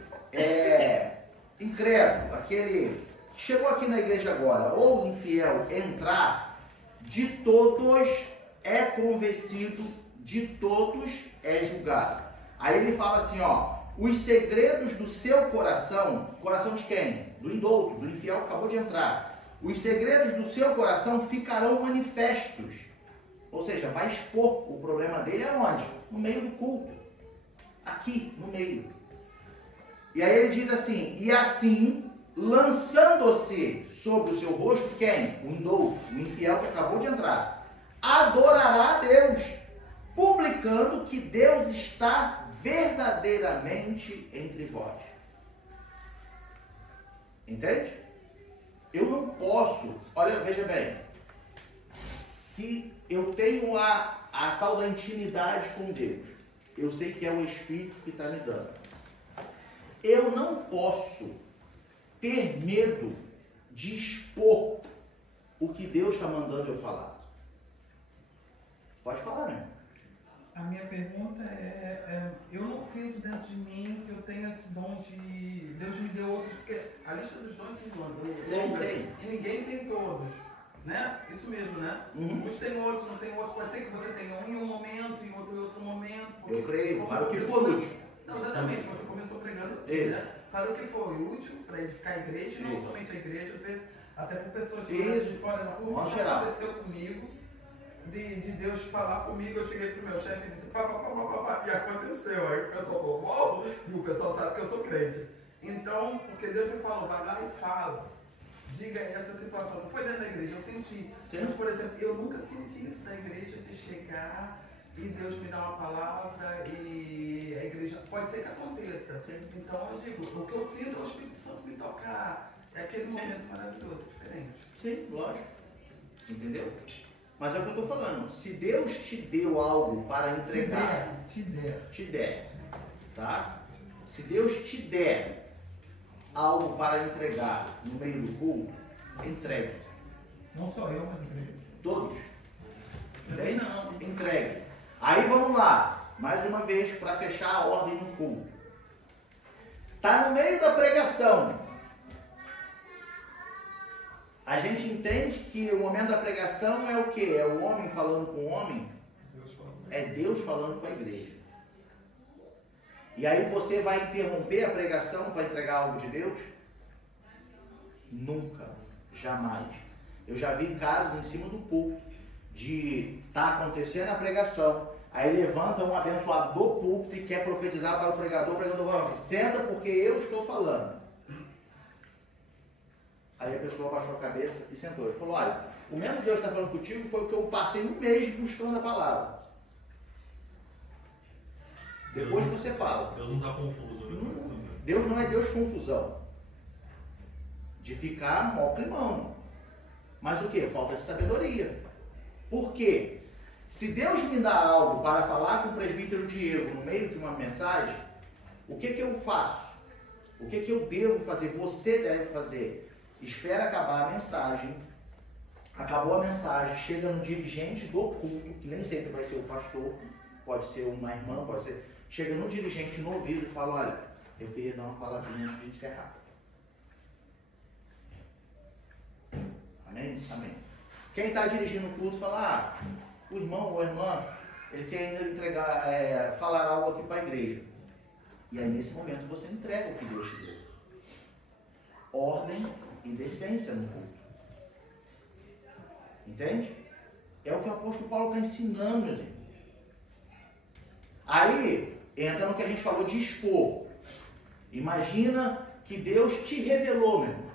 incrédulo, aquele que chegou aqui na igreja agora, ou infiel, entrar, de todos é convencido, de todos é julgado. Aí ele fala assim, ó, os segredos do seu coração, coração de quem? Do indouto, do infiel que acabou de entrar. Os segredos do seu coração ficarão manifestos. Ou seja, vai expor o problema dele aonde? No meio do culto. Aqui, no meio. E aí ele diz assim, e assim, lançando-se sobre o seu rosto, quem? O indouto, o infiel que acabou de entrar. Adorará a Deus, publicando que Deus está verdadeiramente entre vós. Entende? Eu não posso, olha, veja bem, se eu tenho a tal da intimidade com Deus, eu sei que é o Espírito que está me dando. Eu não posso ter medo de expor o que Deus está mandando eu falar. Pode falar, né? A minha pergunta eu não sinto dentro de mim que eu tenho esse dom de... Deus me deu outros, porque a lista dos dons se engana. Sei. E ninguém tem todos, né? Isso mesmo, né? Uns tem outros, não tem outros. Pode ser que você tenha um em um momento, e outro em outro momento. Eu creio, para o que for útil. Não, exatamente, você começou pregando assim, né? Para o que foi útil, para edificar a igreja, e não somente a igreja, às vezes até para pessoas de fora. O que aconteceu comigo, de Deus falar comigo, eu cheguei pro meu chefe e disse pá, e aconteceu. Aí o pessoal falou, uau, e o pessoal sabe que eu sou crente. Então, porque Deus me falou, vai lá e fala, diga essa situação. Não foi dentro da igreja, eu senti. Sim. Mas, por exemplo, eu nunca senti isso na igreja, de chegar e Deus me dar uma palavra e a igreja, pode ser que aconteça. Sim. Então eu digo, o que eu sinto é o Espírito Santo me tocar. É aquele momento maravilhoso, diferente. Sim, lógico. Entendeu? Mas é o que eu estou falando. Se Deus te deu algo para entregar, te der, tá? Se Deus te der algo para entregar no meio do culto, entregue. Não só eu, mas entregue. Todos. Também não. Entregue. Aí vamos lá, mais uma vez para fechar a ordem no culto. Tá no meio da pregação. A gente entende que o momento da pregação é o quê? É o homem falando com o homem? É Deus falando com a igreja. E aí você vai interromper a pregação para entregar algo de Deus? Nunca, jamais. Eu já vi casos em cima do púlpito de estar acontecendo a pregação, aí levanta um abençoado do púlpito e quer profetizar para o pregador fala, senta porque eu estou falando. Aí a pessoa baixou a cabeça e sentou. Ele falou, olha, o mesmo Deus está falando contigo foi o que eu passei um mês buscando a palavra. Depois você fala. Deus não está confuso. Deus não é Deus confusão. De ficar mó climão. Mas o que? Falta de sabedoria. Por quê? Se Deus me dá algo para falar com o presbítero Diego no meio de uma mensagem, o que eu faço? O que eu devo fazer? Você deve fazer. Espera acabar a mensagem. Acabou a mensagem, chega no dirigente do culto, que nem sempre vai ser o pastor, pode ser uma irmã, pode ser... Chega no dirigente no ouvido e fala, olha, eu queria dar uma palavrinha antes de encerrar. Amém? Amém. Quem está dirigindo o culto fala, o irmão ou a irmã, ele quer ainda entregar, falar algo aqui para a igreja. E aí nesse momento você entrega o que Deus te deu. Ordem e decência no culto. Entende? É o que o apóstolo Paulo está ensinando, meus irmãos. Aí entra no que a gente falou de expor. Imagina que Deus te revelou, meu irmão,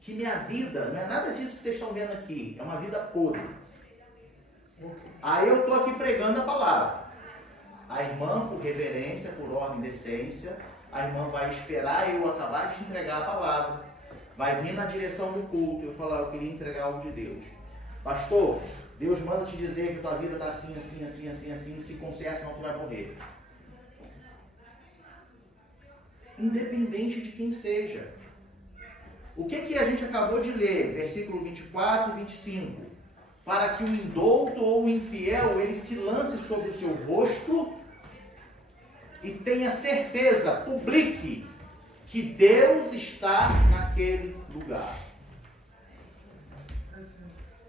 que minha vida não é nada disso que vocês estão vendo aqui, é uma vida podre. Aí eu estou aqui pregando a palavra. A irmã, por reverência, por ordem e decência, a irmã vai esperar eu acabar de entregar a palavra, vai vir na direção do culto e falar, eu queria entregar algo de Deus. Pastor, Deus manda te dizer que tua vida está assim, assim, assim, assim, assim, se conserta, senão tu vai morrer. Independente de quem seja. O que a gente acabou de ler? Versículo 24 e 25. Para que o indouto ou o infiel, ele se lance sobre o seu rosto e tenha certeza, publique, que Deus está naquele lugar.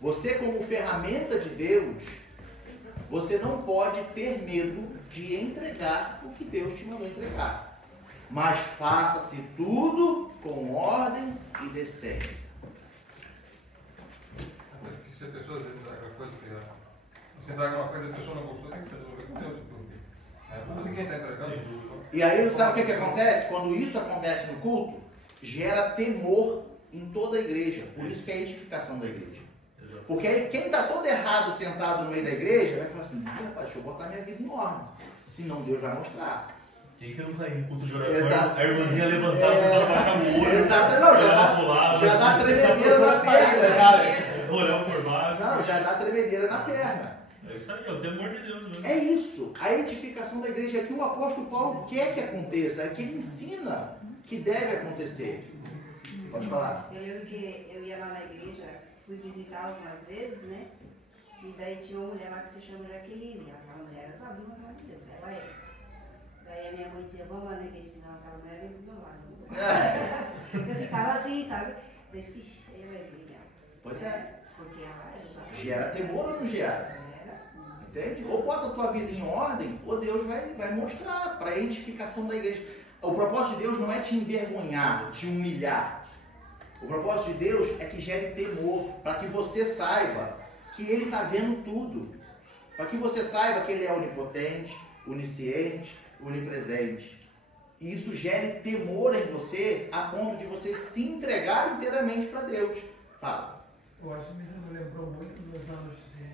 Você, como ferramenta de Deus, você não pode ter medo de entregar o que Deus te mandou entregar. Mas faça-se tudo com ordem e decência. Se a pessoa às vezes entrega uma coisa que você entrega uma coisa e a pessoa não gostou, tem que ser resolvido com Deus. Ninguém está entregando. E aí, sabe o que acontece? Quando isso acontece no culto, gera temor em toda a igreja. Por isso que é a edificação da igreja. Porque aí quem está todo errado sentado no meio da igreja vai falar assim, rapaz, deixa eu botar minha vida em ordem. Senão Deus vai mostrar. Quem que não está em culto de oração? A irmãzinha levantar, a pessoa baixar o olho. Exato, não, já dá tremedeira na perna. Olhar por baixo. Não, já dá tremedeira na perna. É isso aí, é o temor de Deus mesmo. É isso. A edificação da igreja é que o apóstolo Paulo quer que aconteça, é que ele ensina que deve acontecer. Pode falar. Eu lembro que eu ia lá na igreja, fui visitar algumas vezes, né? E daí tinha uma mulher lá que se chama Jaqueline. Aquela mulher, eu sabia, mas não Deus, ela é. Daí a minha mãe dizia, vamos lá na igreja, senão aquela mulher vem do meu lado. Eu ficava assim, sabe? Eu disse, eu é igreja. Pois é. Porque ela é. Gera temor ou não gera? Entende? Ou bota a tua vida em ordem, ou Deus vai mostrar para a edificação da igreja. O propósito de Deus não é te envergonhar, te humilhar. O propósito de Deus é que gere temor, para que você saiba que Ele está vendo tudo. Para que você saiba que Ele é onipotente, onisciente, onipresente. E isso gere temor em você, a ponto de você se entregar inteiramente para Deus. Fala. Eu acho que isso me lembrou muito dos meus anos de...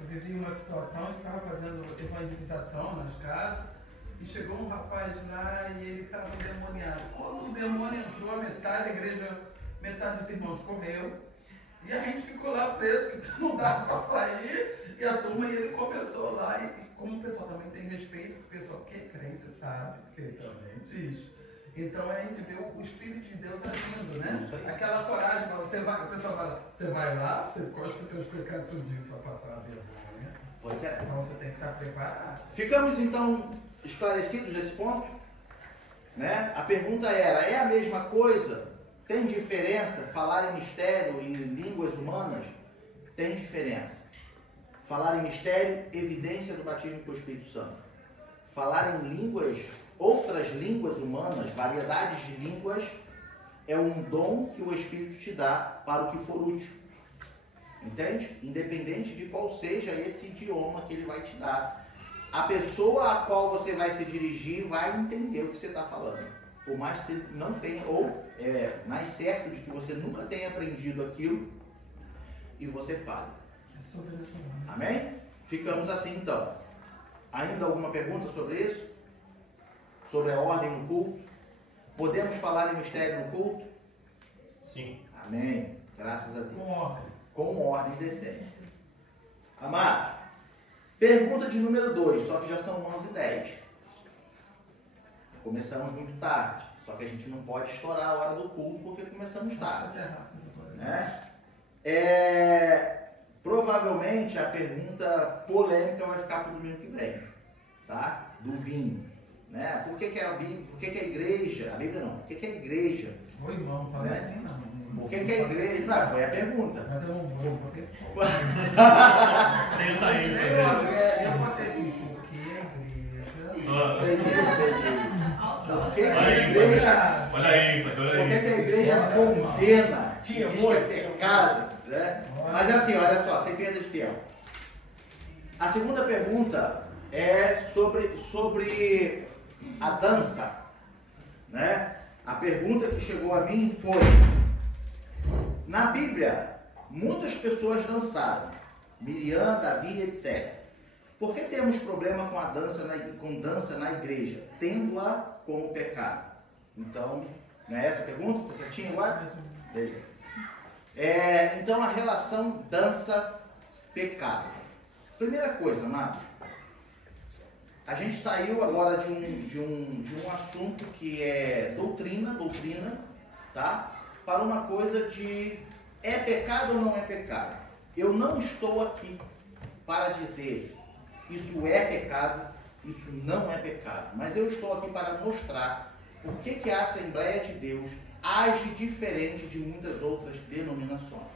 Eu vivi uma situação, a gente estava fazendo evangelização nas casas, e chegou um rapaz lá e ele estava endemoniado. Quando o demônio entrou, metade da igreja, metade dos irmãos comeu, e a gente ficou lá preso, que não dava para sair, e a turma, e ele começou lá, e como o pessoal também tem respeito, o pessoal que é crente sabe, que ele também diz. Então a gente vê o Espírito de Deus agindo, né? Aquela coragem, você vai, o pessoal fala, você vai lá, você cospe os teus pecados tudinho, você vai passar a vergonha. Pois é. Então você tem que estar preparado. Ficamos então esclarecidos nesse ponto? Né? A pergunta era, é a mesma coisa Tem diferença falar em mistério e línguas humanas? Tem diferença. Falar em mistério, evidência do batismo com o Espírito Santo. Falar em línguas, outras línguas humanas, variedades de línguas, é um dom que o Espírito te dá para o que for útil. Entende? Independente de qual seja esse idioma que ele vai te dar. A pessoa a qual você vai se dirigir vai entender o que você está falando. Por mais que você não tenha, ou é mais certo de que você nunca tenha aprendido aquilo e você fale. Amém? Ficamos assim então. Ainda alguma pergunta sobre isso? Sobre a ordem no culto? Podemos falar em mistério no culto? Sim. Amém. Graças a Deus. Com ordem. Com ordem e decência. Amados, pergunta de número 2, só que já são 11h10. Começamos muito tarde, só que a gente não pode estourar a hora do culto porque começamos tarde. Né? Provavelmente a pergunta polêmica vai ficar para o domingo que vem, tá? Do vinho. Né? Por que a Bíblia, por que a igreja, a Bíblia não, por que a igreja... Oi, irmão, não falei assim não. Por que a igreja... Não, foi a pergunta. Mas eu não botei esse fogo. Sem sair, Eu botei aqui, porque a igreja... Por que a igreja... Olha aí, mas olha aí. Por que a igreja condena, diz que é pecado, né? Mas aqui, olha só, sem perda de tempo. A segunda pergunta é sobre a dança, né? A pergunta que chegou a mim foi: na Bíblia, muitas pessoas dançaram, Miriam, Davi, etc. Por que temos problema com a dança na igreja, tendo-a como pecado? Então, não é essa a pergunta? Está certinho agora? Beleza. Então, a relação dança-pecado. Primeira coisa, amado, a gente saiu agora de um assunto que é doutrina, tá? Para uma coisa de é pecado ou não é pecado. Eu não estou aqui para dizer isso é pecado, isso não é pecado, mas eu estou aqui para mostrar por que a Assembleia de Deus age diferente de muitas outras denominações,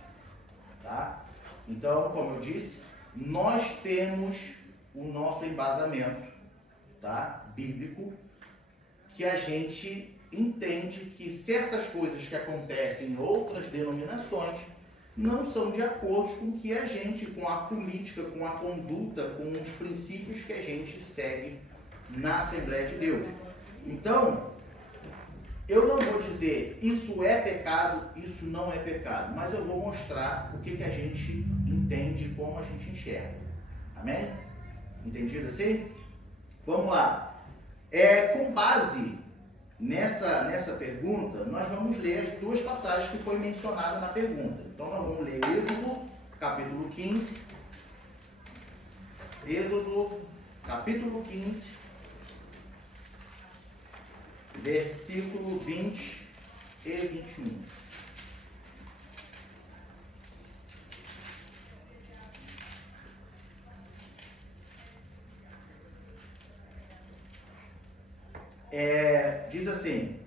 tá? Então, como eu disse, nós temos o nosso embasamento, tá? Bíblico, que a gente entende que certas coisas que acontecem em outras denominações não são de acordo com o que a gente, com a política, com a conduta, com os princípios que a gente segue na Assembleia de Deus. Então, eu não vou dizer isso é pecado, isso não é pecado, mas eu vou mostrar o que a gente entende e como a gente enxerga. Amém? Entendido assim? Vamos lá. Com base nessa pergunta, nós vamos ler as duas passagens que foi mencionada na pergunta. Então, nós vamos ler Êxodo, capítulo 15. Êxodo, capítulo 15, versículo 20 e 21. Diz assim: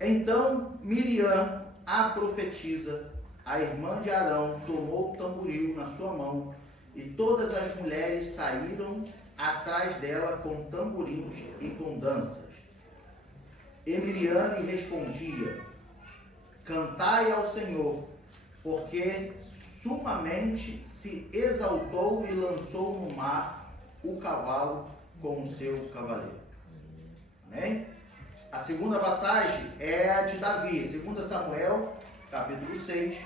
então Miriam, a profetisa, a irmã de Arão, tomou o tamboril na sua mão, e todas as mulheres saíram atrás dela com tamborins e com danças. E Miriam lhe respondia: cantai ao Senhor, porque sumamente se exaltou e lançou no mar o cavalo com o seu cavaleiro. Amém? A segunda passagem é a de Davi, 2 Samuel, capítulo 6.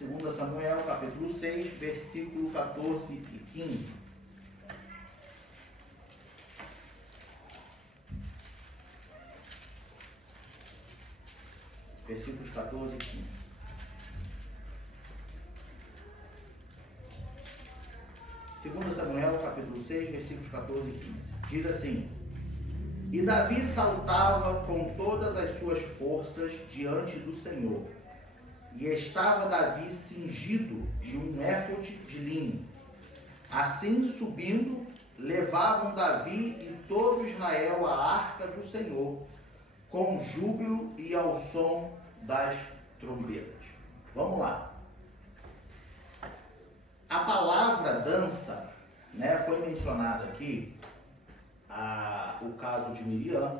2 Samuel, capítulo 6, versículo 14 e 15. Versículos 14 e 15. Segundo Samuel, capítulo 6, versículos 14 e 15. Diz assim: e Davi saltava com todas as suas forças diante do Senhor. E estava Davi cingido de um éfode de linho. Assim, subindo, levavam Davi e todo Israel a arca do Senhor, com júbilo e ao som das trombetas. Vamos lá. A palavra dança, né, foi mencionado aqui o caso de Miriam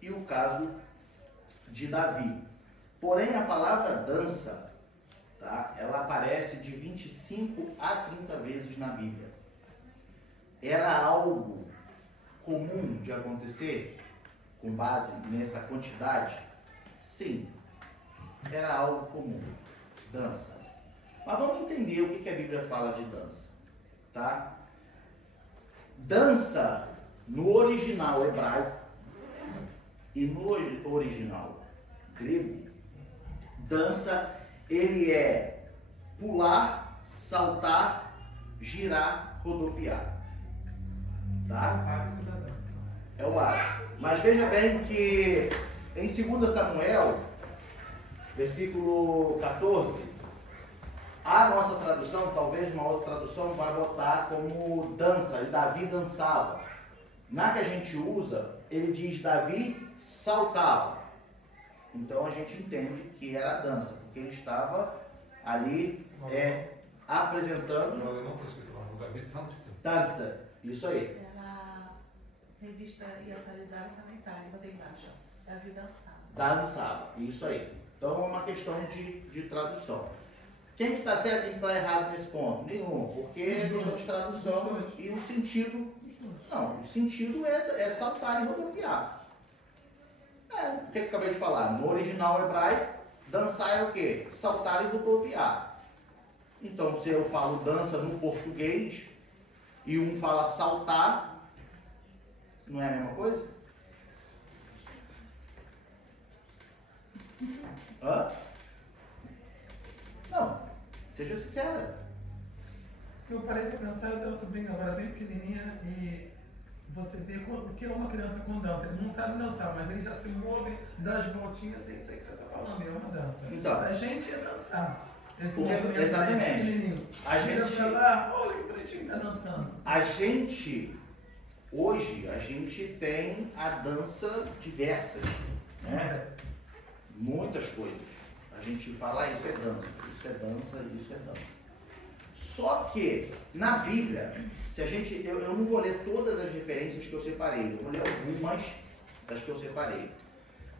e o caso de Davi. Porém, a palavra dança, tá, ela aparece de 25 a 30 vezes na Bíblia. Era algo comum de acontecer com base nessa quantidade? Sim, era algo comum. Dança. Mas vamos entender o que a Bíblia fala de dança, tá? Dança no original hebraico e no original grego, dança, ele é pular, saltar, girar, rodopiar. Tá? É o básico da dança. É o básico. Mas veja bem que em 2 Samuel, versículo 14, a nossa tradução, talvez uma outra tradução, vai botar como dança, e Davi dançava. Na que a gente usa, ele diz Davi saltava. Então a gente entende que era dança, porque ele estava ali apresentando. Não foi escrito lá, o Davi dança. Isso aí. Na revista e atualizada também está, botei embaixo. Davi dançava. Dançava, isso aí. Então é uma questão de tradução. Quem que está certo e quem está errado nesse ponto? Nenhum, porque é questão de tradução e o sentido. Não, o sentido é saltar e rodopiar. O que eu acabei de falar? No original hebraico, dançar é o quê? Saltar e rodopiar. Então, se eu falo dança no português e um fala saltar, não é a mesma coisa? Hã? Não, seja sincera. Eu parei de pensar, eu tenho uma sobrinha agora bem pequenininha e você vê o que é uma criança com dança. Ele não sabe dançar, mas ele já se move, dá as voltinhas, é isso aí que você está falando, é uma dança. Então, a gente é dançar. Esse exatamente. A gente pra lá, olha que bonitinho tá dançando. Hoje a gente tem a dança diversas, né? Muitas coisas. A gente fala, isso é dança, isso é dança, isso é dança. Só que, na Bíblia, se a gente, eu não vou ler todas as referências que eu separei, eu vou ler algumas das que eu separei.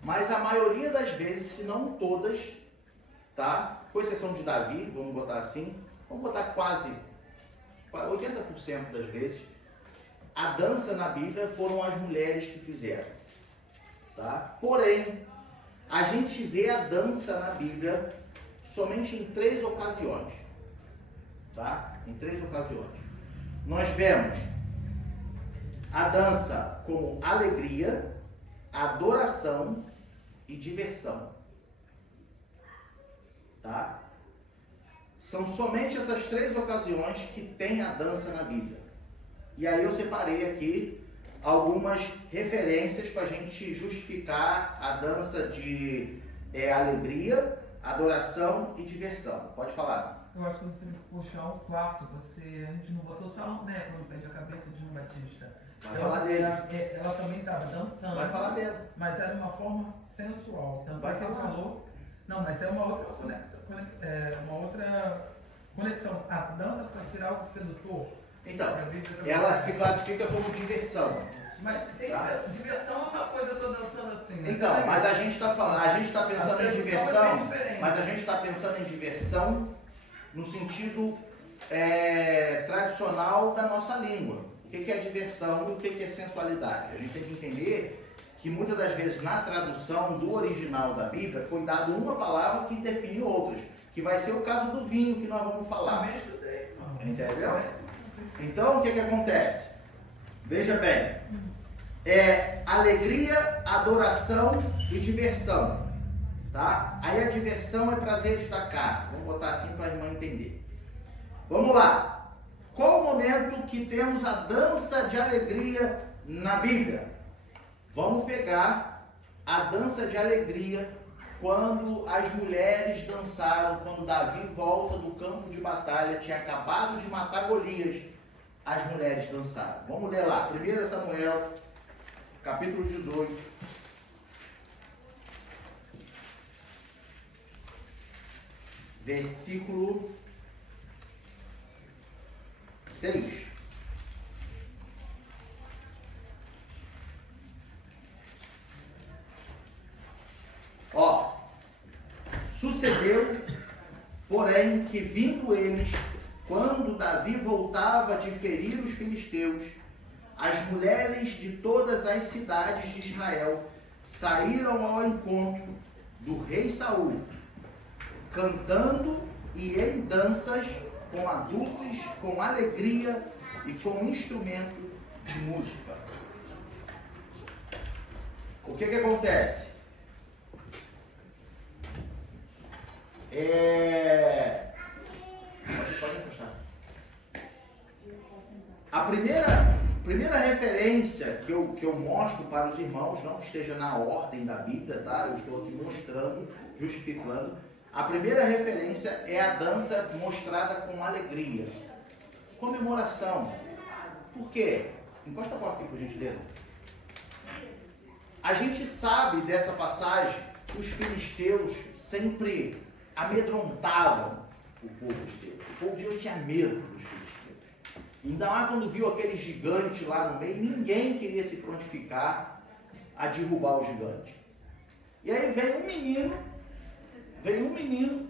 Mas a maioria das vezes, se não todas, tá? Com exceção de Davi, vamos botar assim, vamos botar quase 80% das vezes, a dança na Bíblia foram as mulheres que fizeram, tá? Porém, a gente vê a dança na Bíblia somente em 3 ocasiões, tá? Em 3 ocasiões. Nós vemos a dança como alegria, adoração e diversão, tá? São somente essas 3 ocasiões que tem a dança na Bíblia. E aí eu separei aqui algumas referências para a gente justificar a dança de alegria, adoração e diversão. Pode falar. Eu acho que você tem que puxar um quarto. A gente não botou só quando pede a cabeça de João Batista. Vai falar dele. Ela também estava dançando. Vai falar dele. Mas era uma forma sensual. Também vai falar. Falou. Não, mas é uma outra conexão. A dança pode ser algo sedutor. Então, ela se classifica como diversão. Mas tem diversão é uma coisa, eu tô dançando assim. Né? Então, mas a gente está falando, a gente está pensando em diversão, mas a gente está pensando em diversão no sentido tradicional da nossa língua. O que é diversão e o que é sensualidade? A gente tem que entender que muitas das vezes na tradução do original da Bíblia foi dado uma palavra que define outras, que vai ser o caso do vinho que nós vamos falar. Também estudei, irmão. Entendeu? Então, o que acontece? Veja bem, alegria, adoração e diversão, tá? Aí a diversão é prazeres da carne, vamos botar assim para a irmã entender. Vamos lá, qual o momento que temos a dança de alegria na Bíblia? Vamos pegar a dança de alegria quando as mulheres dançaram, quando Davi volta do campo de batalha, tinha acabado de matar Golias. As mulheres dançaram. Vamos ler lá. 1 Samuel, capítulo 18, versículo 6. Ó, sucedeu, porém, que vindo eles, quando Davi voltava de ferir os filisteus, as mulheres de todas as cidades de Israel saíram ao encontro do rei Saul, cantando e em danças, com adultos, com alegria e com instrumento de música. O que acontece? Pode encostar. A primeira referência que eu mostro para os irmãos, não que esteja na ordem da Bíblia, tá? Eu estou aqui mostrando, justificando. A primeira referência é a dança mostrada com alegria. Comemoração. Por quê? Encosta a porta aqui, por gentileza. A gente sabe dessa passagem que os filisteus sempre amedrontavam o povo de Deus. O povo de Deus tinha medo dos filisteus. Ainda mais quando viu aquele gigante lá no meio, ninguém queria se prontificar a derrubar o gigante. E aí vem um menino,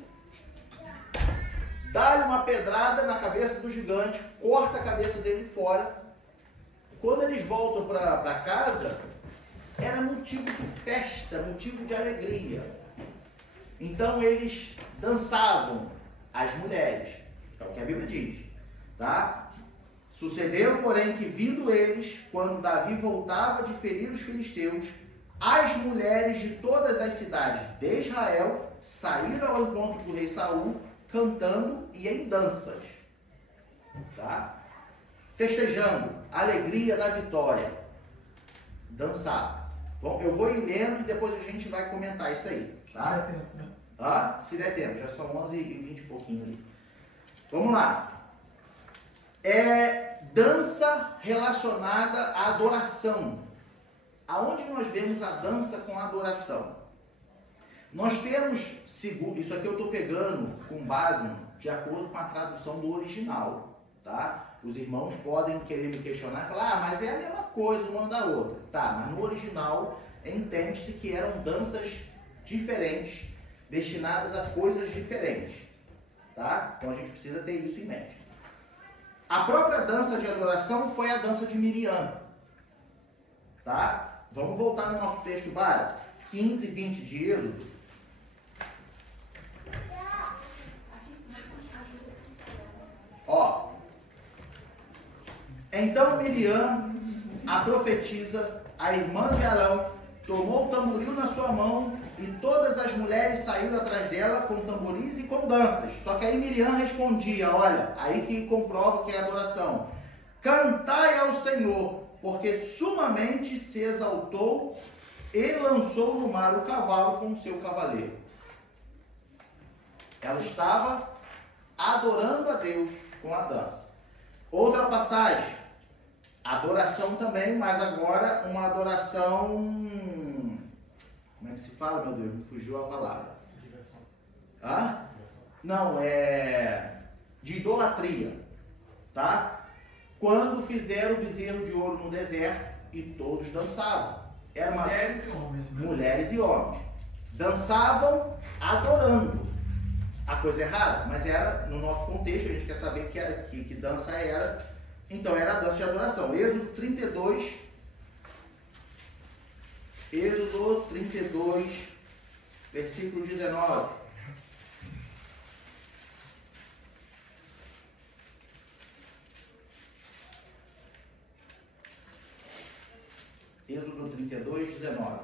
dá-lhe uma pedrada na cabeça do gigante, corta a cabeça dele fora. Quando eles voltam para casa, era motivo de festa, motivo de alegria. Então eles dançavam, as mulheres, é o que a Bíblia diz, tá? Sucedeu, porém, que vindo eles, quando Davi voltava de ferir os filisteus, as mulheres de todas as cidades de Israel saíram ao encontro do rei Saul, cantando e em danças, tá? Festejando, alegria da vitória, dançar. Bom, eu vou ir lendo e depois a gente vai comentar isso aí, tá? Se der tempo, né? Ah, se der tempo, já são 11h20 e pouquinho ali. Vamos lá. É dança relacionada à adoração. Aonde nós vemos a dança com a adoração? Nós temos, isso aqui eu estou pegando com base de acordo com a tradução do original, tá? Os irmãos podem querer me questionar e falar, mas é a mesma coisa uma da outra. Tá, mas no original entende-se que eram danças diferentes, destinadas a coisas diferentes, tá? Então a gente precisa ter isso em mente. A própria dança de adoração foi a dança de Miriam, tá? Vamos voltar no nosso texto base, 15 e 20 de Êxodo. Ó, então Miriam, a profetisa, a irmã de Arão, tomou o tamboril na sua mão e todas as mulheres saíram atrás dela com tamboris e com danças. Só que aí Miriam respondia, olha, aí que comprova que é adoração. Cantai ao Senhor, porque sumamente se exaltou e lançou no mar o cavalo com o seu cavaleiro. Ela estava adorando a Deus com a dança. Outra passagem, adoração também, mas agora uma adoração, como é que se fala, meu Deus, me fugiu a palavra. Diversão. Ah? Não, é de idolatria, tá? Quando fizeram o bezerro de ouro no deserto e todos dançavam. Era uma... Mulheres e homens. Né? Mulheres e homens. Dançavam adorando. A coisa errada, mas era, no nosso contexto, a gente quer saber que dança era. Então era a dança de adoração. Êxodo 32, versículo 19. Êxodo 32, 19.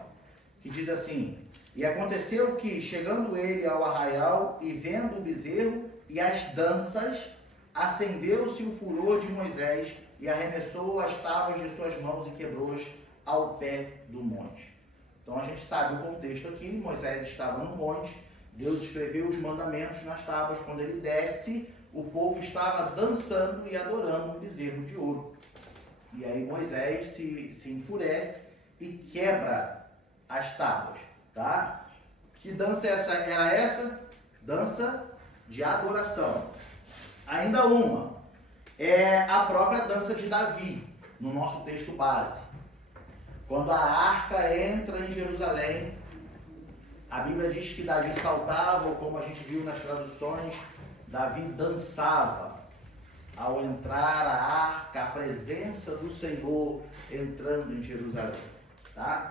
Que diz assim: e aconteceu que, chegando ele ao arraial e vendo o bezerro e as danças, acendeu-se o furor de Moisés e arremessou as tábuas de suas mãos e quebrou-as ao pé do monte. Então a gente sabe o contexto aqui. Moisés estava no monte, Deus escreveu os mandamentos nas tábuas. Quando ele desce, o povo estava dançando e adorando um bezerro de ouro. E aí Moisés se enfurece e quebra as tábuas, tá? Que dança era essa? Dança de adoração. Ainda uma é a própria dança de Davi, no nosso texto base. Quando a arca entra em Jerusalém, a Bíblia diz que Davi saltava, ou como a gente viu nas traduções, Davi dançava ao entrar a arca, a presença do Senhor entrando em Jerusalém. Tá?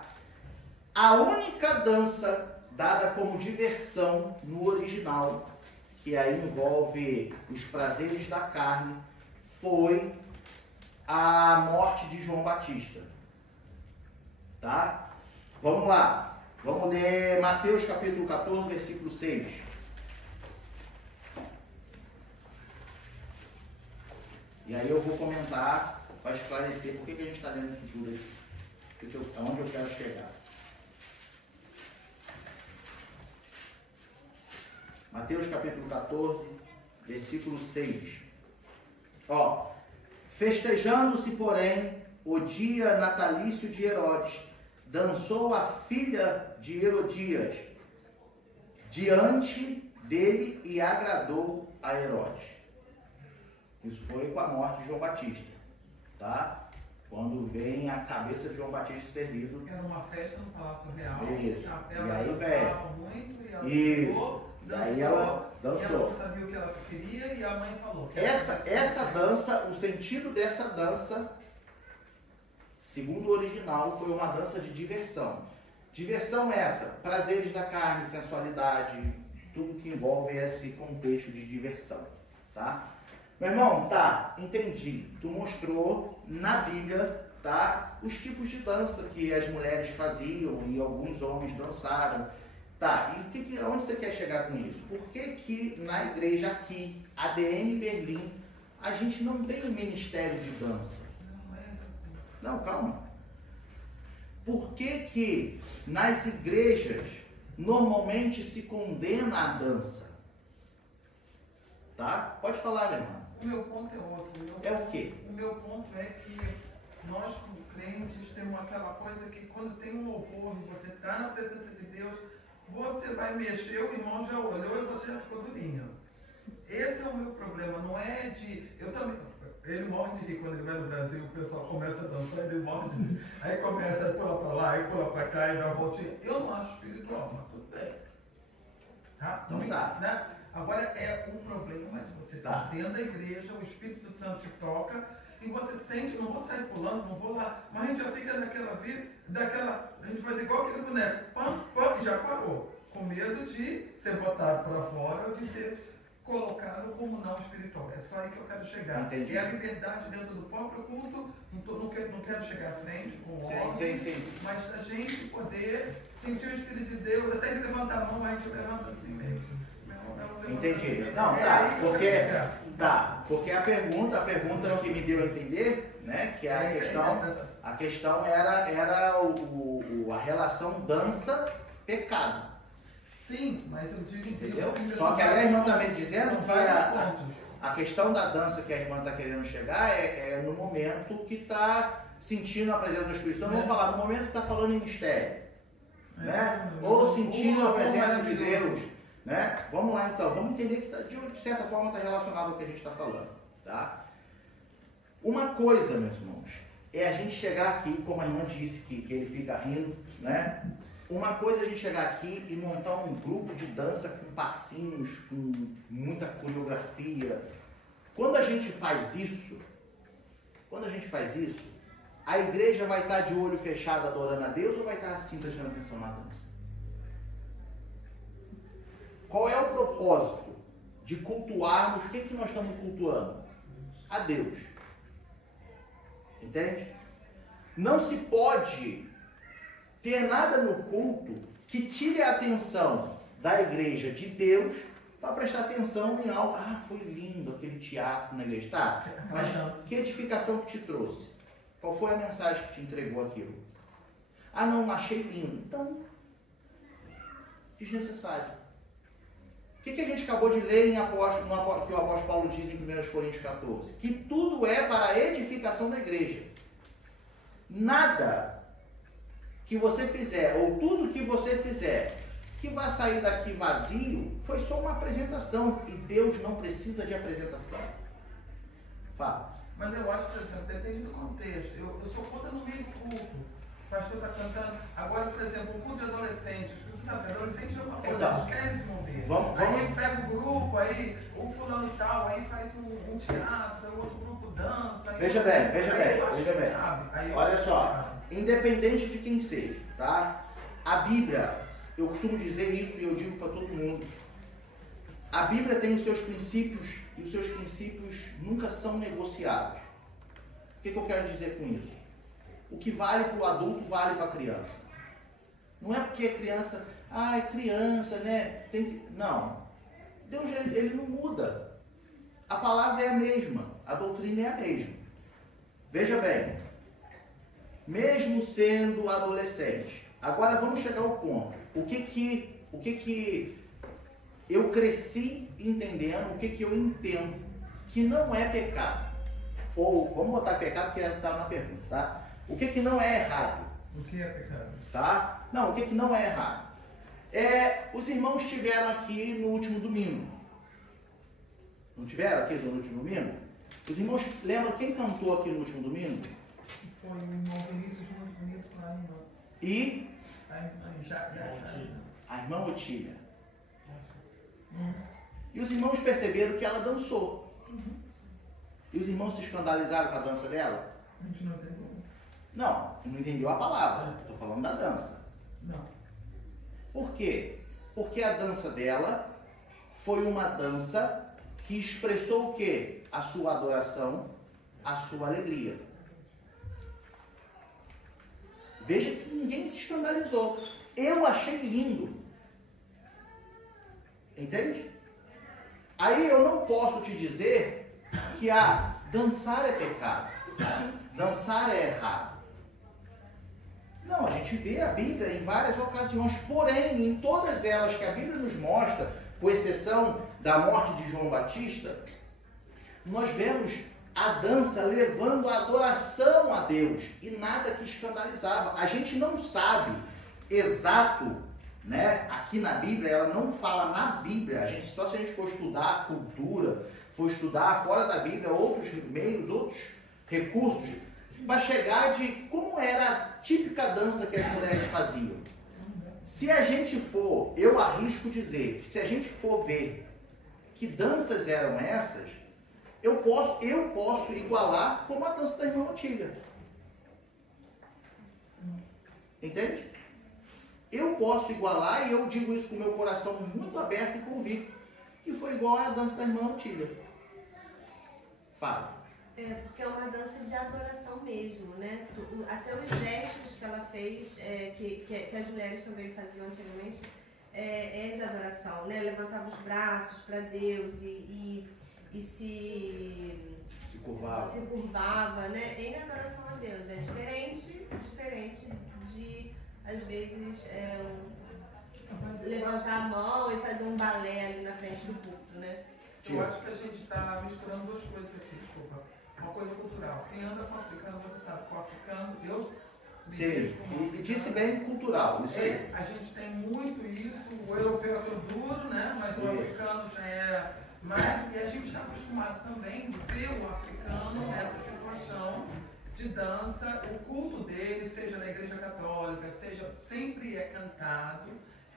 A única dança dada como diversão no original, que aí envolve os prazeres da carne, foi a morte de João Batista. Tá? Vamos lá. Vamos ler Mateus capítulo 14, versículo 6. E aí eu vou comentar para esclarecer por que a gente está lendo isso tudo aqui. Aonde eu quero chegar. Mateus capítulo 14, versículo 6. Ó, festejando-se, porém, o dia natalício de Herodes, dançou a filha de Herodias diante dele e agradou a Herodes. Isso foi com a morte de João Batista, tá? Quando vem a cabeça de João Batista servido. Era uma festa no Palácio Real. Isso. Ela e aí, dançava muito e ela isso. Daí ela dançou. E ela não sabia o que ela queria e a mãe falou. Essa dança, o sentido dessa dança, segundo o original, foi uma dança de diversão. Diversão essa, prazeres da carne, sensualidade, tudo que envolve esse contexto de diversão, tá? Meu irmão, tá, entendi. Tu mostrou na Bíblia, tá, os tipos de dança que as mulheres faziam e alguns homens dançaram. Tá, e onde você quer chegar com isso? Por que na igreja aqui, ADM Berlim, a gente não tem um ministério de dança? Não, calma. Por que nas igrejas normalmente se condena a dança? Tá? Pode falar, minha irmã. O meu ponto é outro. É o quê? O meu ponto é que nós, como crentes, temos aquela coisa que quando tem um louvor e você está na presença de Deus, você vai mexer, o irmão já olhou e você já ficou durinho. Esse é o meu problema, não é de... Eu também... Ele morre de rir quando ele vai no Brasil, o pessoal começa a dançar, ele morre de rir. Aí começa a pular pra lá, aí pula pra cá, e dá uma voltinha. Eu não acho espiritual, mas tudo bem. Tá? Então tá. Né? Agora é um problema de você estar dentro da igreja, o Espírito Santo te toca, e você sente, não vou sair pulando, não vou lá, mas a gente já fica naquela vida, a gente faz igual aquele boneco, pam, pam, e já parou. Com medo de ser botado pra fora ou de ser colocado como não espiritual. É só aí que eu quero chegar. Entendi. É a liberdade dentro do próprio culto. Não quero chegar à frente com ordem, mas a gente poder sentir o Espírito de Deus, até ele levantar a mão, a gente levanta assim mesmo. Entendi. Não, tá, porque a pergunta que me deu a entender, né, que a questão era a relação dança-pecado. Sim, mas eu digo... Entendeu? Só que a irmã está me dizendo que a questão da dança que a irmã está querendo chegar é no momento que está sentindo a presença do Espírito Santo. Vamos falar, no momento que está falando em mistério. Né? Ou sentindo a presença de Deus. Né? Vamos lá então, vamos entender que de certa forma está relacionado ao que a gente está falando. Tá? Uma coisa, meus irmãos, é a gente chegar aqui, como a irmã disse, que ele fica rindo, né? Uma coisa é a gente chegar aqui e montar um grupo de dança com passinhos, com muita coreografia. Quando a gente faz isso, a igreja vai estar de olho fechado adorando a Deus ou vai estar assim prestando atenção na dança? Qual é o propósito de cultuarmos? O que nós estamos cultuando? A Deus. Entende? Não se pode ter nada no culto que tire a atenção da igreja de Deus para prestar atenção em algo. Ah, foi lindo aquele teatro na igreja. Tá, mas que edificação que te trouxe? Qual foi a mensagem que te entregou aquilo? Ah, não, achei lindo. Então, desnecessário. O que a gente acabou de ler que o apóstolo Paulo diz em 1 Coríntios 14? Que tudo é para a edificação da igreja. Nada que você fizer, ou tudo que você fizer, que vai sair daqui vazio foi só uma apresentação. E Deus não precisa de apresentação. Fala. Mas eu acho, por exemplo, depende do contexto. Eu sou contra no meio do culto. O pastor está cantando. Agora, por exemplo, o culto de adolescentes. Você sabe, adolescente é uma coisa, Então, eles querem se mover. Vamos. Aí pega o grupo, aí o fulano tal, aí faz um teatro, aí o outro grupo dança. Veja bem. Olha só, independente de quem seja, tá? A Bíblia, eu costumo dizer isso e eu digo para todo mundo. A Bíblia tem os seus princípios e os seus princípios nunca são negociados. O que eu quero dizer com isso? O que vale para o adulto vale para a criança. Não é porque a criança, é criança, né? Tem que... Não. Deus, ele não muda. A palavra é a mesma, a doutrina é a mesma. Veja bem, mesmo sendo adolescente, agora vamos chegar ao ponto. O que eu cresci entendendo, o que eu entendo que não é pecado. Ou, vamos botar pecado porque está na pergunta, tá? O que não é errado? O que é pecado? Tá? Não, o que não é errado? Os irmãos estiveram aqui no último domingo. Não tiveram aqui no último domingo? Os irmãos lembram quem cantou aqui no último domingo? Foi o irmão Vinícius muito bonito com a irmã. E? A irmã Otília. E os irmãos perceberam que ela dançou. E os irmãos se escandalizaram com a dança dela? A gente não entendeu. Não entendeu a palavra. Estou falando da dança. Não. Por quê? Porque a dança dela foi uma dança que expressou o quê? A sua adoração, a sua alegria. Veja que ninguém se escandalizou. Eu achei lindo. Entende? Aí eu não posso te dizer que dançar é pecado. Dançar é errado. Não, a gente vê a Bíblia em várias ocasiões, porém, em todas elas que a Bíblia nos mostra, com exceção da morte de João Batista, nós vemos a dança levando a adoração a Deus e nada que escandalizava. A gente não sabe exato, né? Aqui na Bíblia, ela não fala na Bíblia. Só se a gente for estudar a cultura, for estudar fora da Bíblia outros meios, outros recursos, para chegar de como era a típica dança que as mulheres faziam. Se a gente for, eu arrisco dizer, que se a gente for ver que danças eram essas, eu posso igualar como a dança da irmã Otília. Entende? Eu posso igualar, e eu digo isso com o meu coração muito aberto e convicto, que foi igual à dança da irmã Otília. Fala. Porque é uma dança de adoração mesmo, né? Até os gestos que ela fez, que as mulheres também faziam antigamente, é de adoração, né? Levantava os braços para Deus e se curvava, né? Em adoração a Deus. É diferente de, às vezes, levantar a mão e fazer um balé ali na frente do púlpito, né? Eu acho que a gente está misturando duas coisas aqui, desculpa. Uma coisa cultural. Quem anda com o africano, você sabe, com o africano, Sim, e disse bem cultural, isso aí. A gente tem muito isso, o europeu é duro, né? Mas o africano já é mais, e a gente está acostumado também de ver o africano nessa situação de dança, o culto dele, seja na igreja católica, sempre é cantado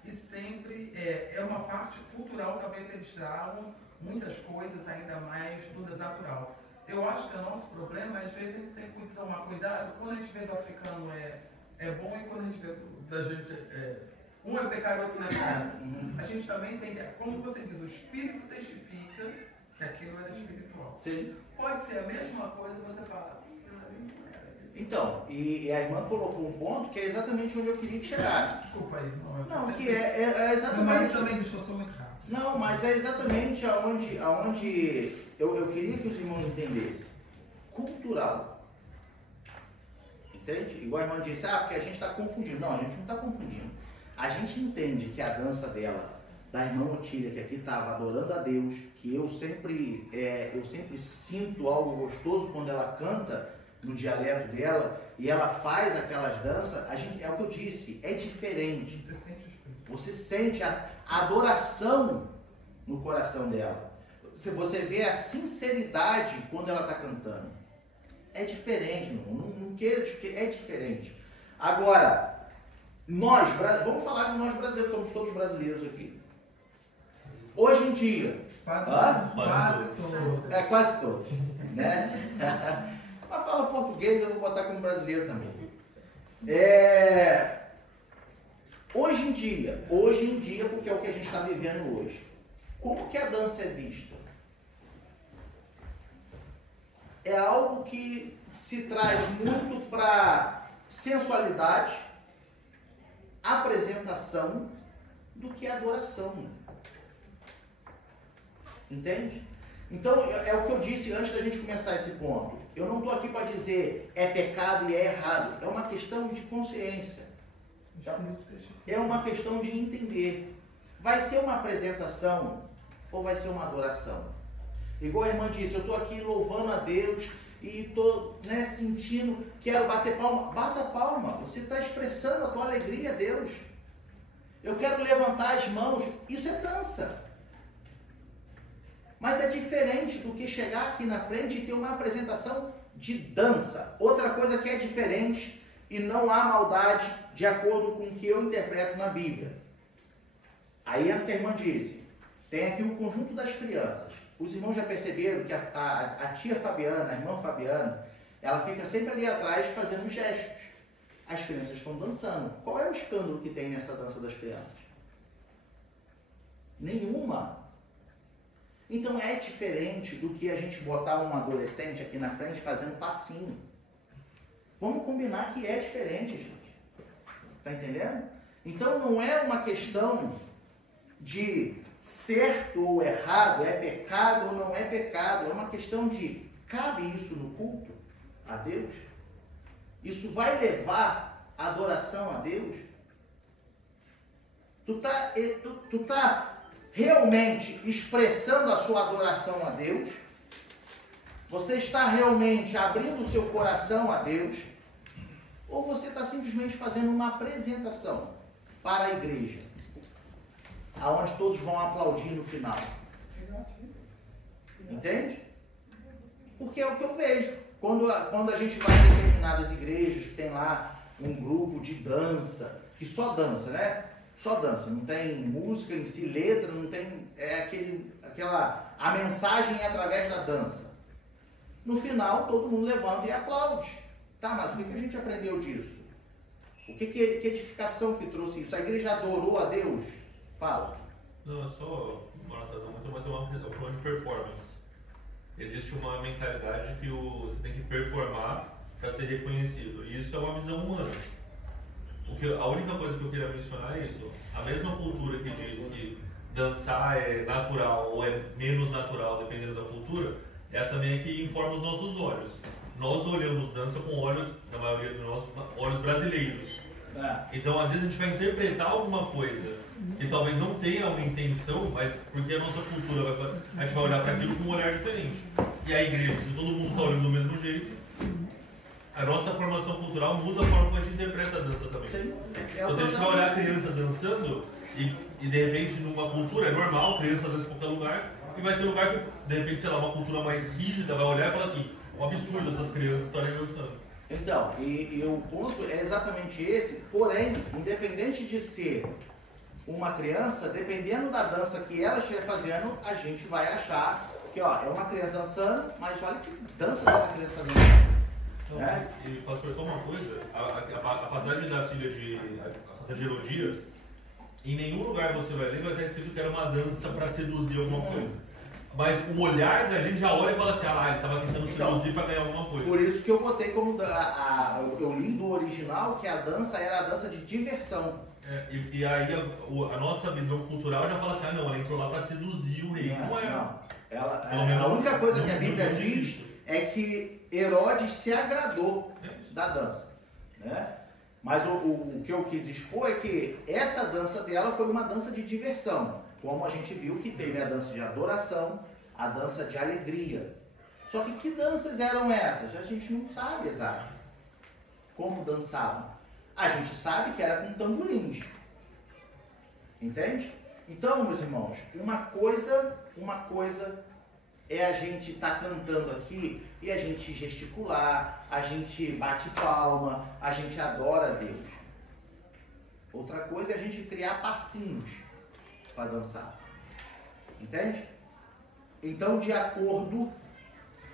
e sempre é uma parte cultural, talvez eles tragam muitas coisas ainda mais do natural. Eu acho que o nosso problema, às vezes, a gente tem que tomar cuidado. Quando a gente vê do africano é bom e quando a gente vê da gente um é pecado e outro não é pecado. A gente também tem que, como você diz, o Espírito testifica que aquilo era espiritual. Sim. Pode ser a mesma coisa que você fala. Então, e a irmã colocou um ponto que é exatamente onde eu queria que chegasse. Desculpa aí. Não, que é exatamente... Meu marido também distorceu muito rápido. Não, mas é exatamente aonde eu queria que os irmãos entendessem. Cultural. Entende? Igual a irmã disse, porque a gente está confundindo. Não, a gente não está confundindo. A gente entende que a dança dela, da irmã Otília, que aqui estava adorando a Deus, que eu sempre sinto algo gostoso quando ela canta no dialeto dela, e ela faz aquelas danças, é o que eu disse, é diferente. Você sente o Espírito. Você sente a adoração no coração dela. Você vê a sinceridade quando ela está cantando. É diferente, não queira discutir, é diferente. Agora, vamos falar de nós brasileiros, somos todos brasileiros aqui. Hoje em dia, quase todos. É quase todos, né? Mas fala português, eu vou botar como brasileiro também. Hoje em dia, porque é o que a gente está vivendo hoje, como que a dança é vista? É algo que se traz muito para sensualidade, apresentação, do que adoração. Entende? Então, é o que eu disse antes da gente começar esse ponto. Eu não estou aqui para dizer é pecado e é errado. É uma questão de consciência. É uma questão de entender. Vai ser uma apresentação ou vai ser uma adoração? Igual a irmã disse, eu estou aqui louvando a Deus e estou sentindo, quero bater palma. Bata palma, você está expressando a tua alegria a Deus. Eu quero levantar as mãos, isso é dança. Mas é diferente do que chegar aqui na frente e ter uma apresentação de dança. Outra coisa que é diferente e não há maldade de acordo com o que eu interpreto na Bíblia. Aí é o que a irmã disse. Tem aqui o conjunto das crianças. Os irmãos já perceberam que a tia Fabiana, a irmã Fabiana, ela fica sempre ali atrás fazendo gestos. As crianças estão dançando. Qual é o escândalo que tem nessa dança das crianças? Nenhuma. Então é diferente do que a gente botar um adolescente aqui na frente fazendo passinho. Vamos combinar que é diferente, gente. Tá entendendo? Então não é uma questão de certo ou errado, é pecado ou não é pecado. É uma questão de, cabe isso no culto a Deus? Isso vai levar a adoração a Deus? Tu tá realmente expressando a sua adoração a Deus? Você está realmente abrindo o seu coração a Deus? Ou você está simplesmente fazendo uma apresentação para a igreja, aonde todos vão aplaudir no final? Entende? Porque é o que eu vejo. Quando a gente vai em determinadas igrejas que tem lá um grupo de dança, que só dança, né? Só dança, não tem música em si, letra, não tem a mensagem é através da dança. No final, todo mundo levanta e aplaude. Tá, mas o que a gente aprendeu disso? Que edificação que trouxe isso? A igreja adorou a Deus? Fala. Não, é só uma anotação muito, mas é uma questão de performance. Existe uma mentalidade que você tem que performar para ser reconhecido. E isso é uma visão humana. A única coisa que eu queria mencionar é isso. A mesma cultura que diz que dançar é natural ou é menos natural, dependendo da cultura, é também a que informa os nossos olhos. Nós olhamos dança com olhos, na maioria dos nossos, olhos brasileiros. Então, às vezes, a gente vai interpretar alguma coisa que talvez não tenha uma intenção, mas porque a nossa cultura a gente vai olhar para aquilo com um olhar diferente. E a igreja, se todo mundo está olhando do mesmo jeito, a nossa formação cultural muda a forma como a gente interpreta a dança também. Então, a gente vai olhar a criança dançando e de repente, numa cultura é normal, criança dança em qualquer lugar, e vai ter lugar que, de repente, sei lá, uma cultura mais rígida vai olhar e falar assim, é um absurdo essas crianças estarem dançando. Então, e o ponto é exatamente esse, porém, independente de ser uma criança, dependendo da dança que ela estiver fazendo, a gente vai achar que, ó, é uma criança dançando, mas olha que dança dessa criança dançando. E pastor, só uma coisa, a passagem da filha de Herodias, em nenhum lugar você vai ler, vai estar escrito que era uma dança para seduzir alguma coisa. Mas o olhar da gente já olha e fala assim, ele estava tentando seduzir para ganhar alguma coisa. Por isso que eu botei como eu li do original que a dança era a dança de diversão. E aí a nossa visão cultural já fala assim, não, ela entrou lá para seduzir o rei. Não é. Não. A única coisa que a Bíblia diz é que Herodes se agradou da dança, né? Mas o que eu quis expor é que essa dança dela foi uma dança de diversão, como a gente viu que teve a dança de adoração, a dança de alegria. Só que danças eram essas? A gente não sabe exato como dançavam. A gente sabe que era com tamborins. Entende? Então, meus irmãos, uma coisa é a gente estar cantando aqui e a gente gesticular, a gente bate palma, a gente adora a Deus. Outra coisa é a gente criar passinhos para dançar. Entende? Então, de acordo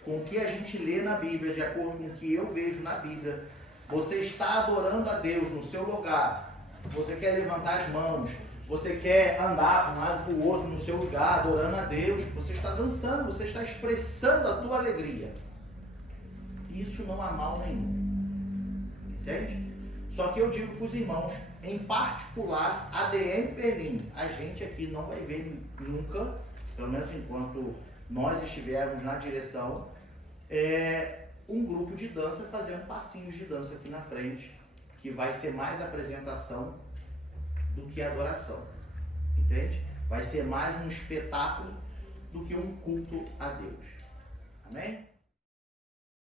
com o que a gente lê na Bíblia, de acordo com o que eu vejo na Bíblia, você está adorando a Deus no seu lugar, você quer levantar as mãos, você quer andar de um lado para o outro no seu lugar, adorando a Deus, você está dançando, você está expressando a tua alegria. Isso não há mal nenhum. Entende? Só que eu digo para os irmãos, em particular, ADM Perlim, a gente aqui não vai ver nunca, pelo menos enquanto nós estivermos na direção, um grupo de dança fazendo passinhos de dança aqui na frente, que vai ser mais apresentação do que adoração. Entende? Vai ser mais um espetáculo do que um culto a Deus. Amém?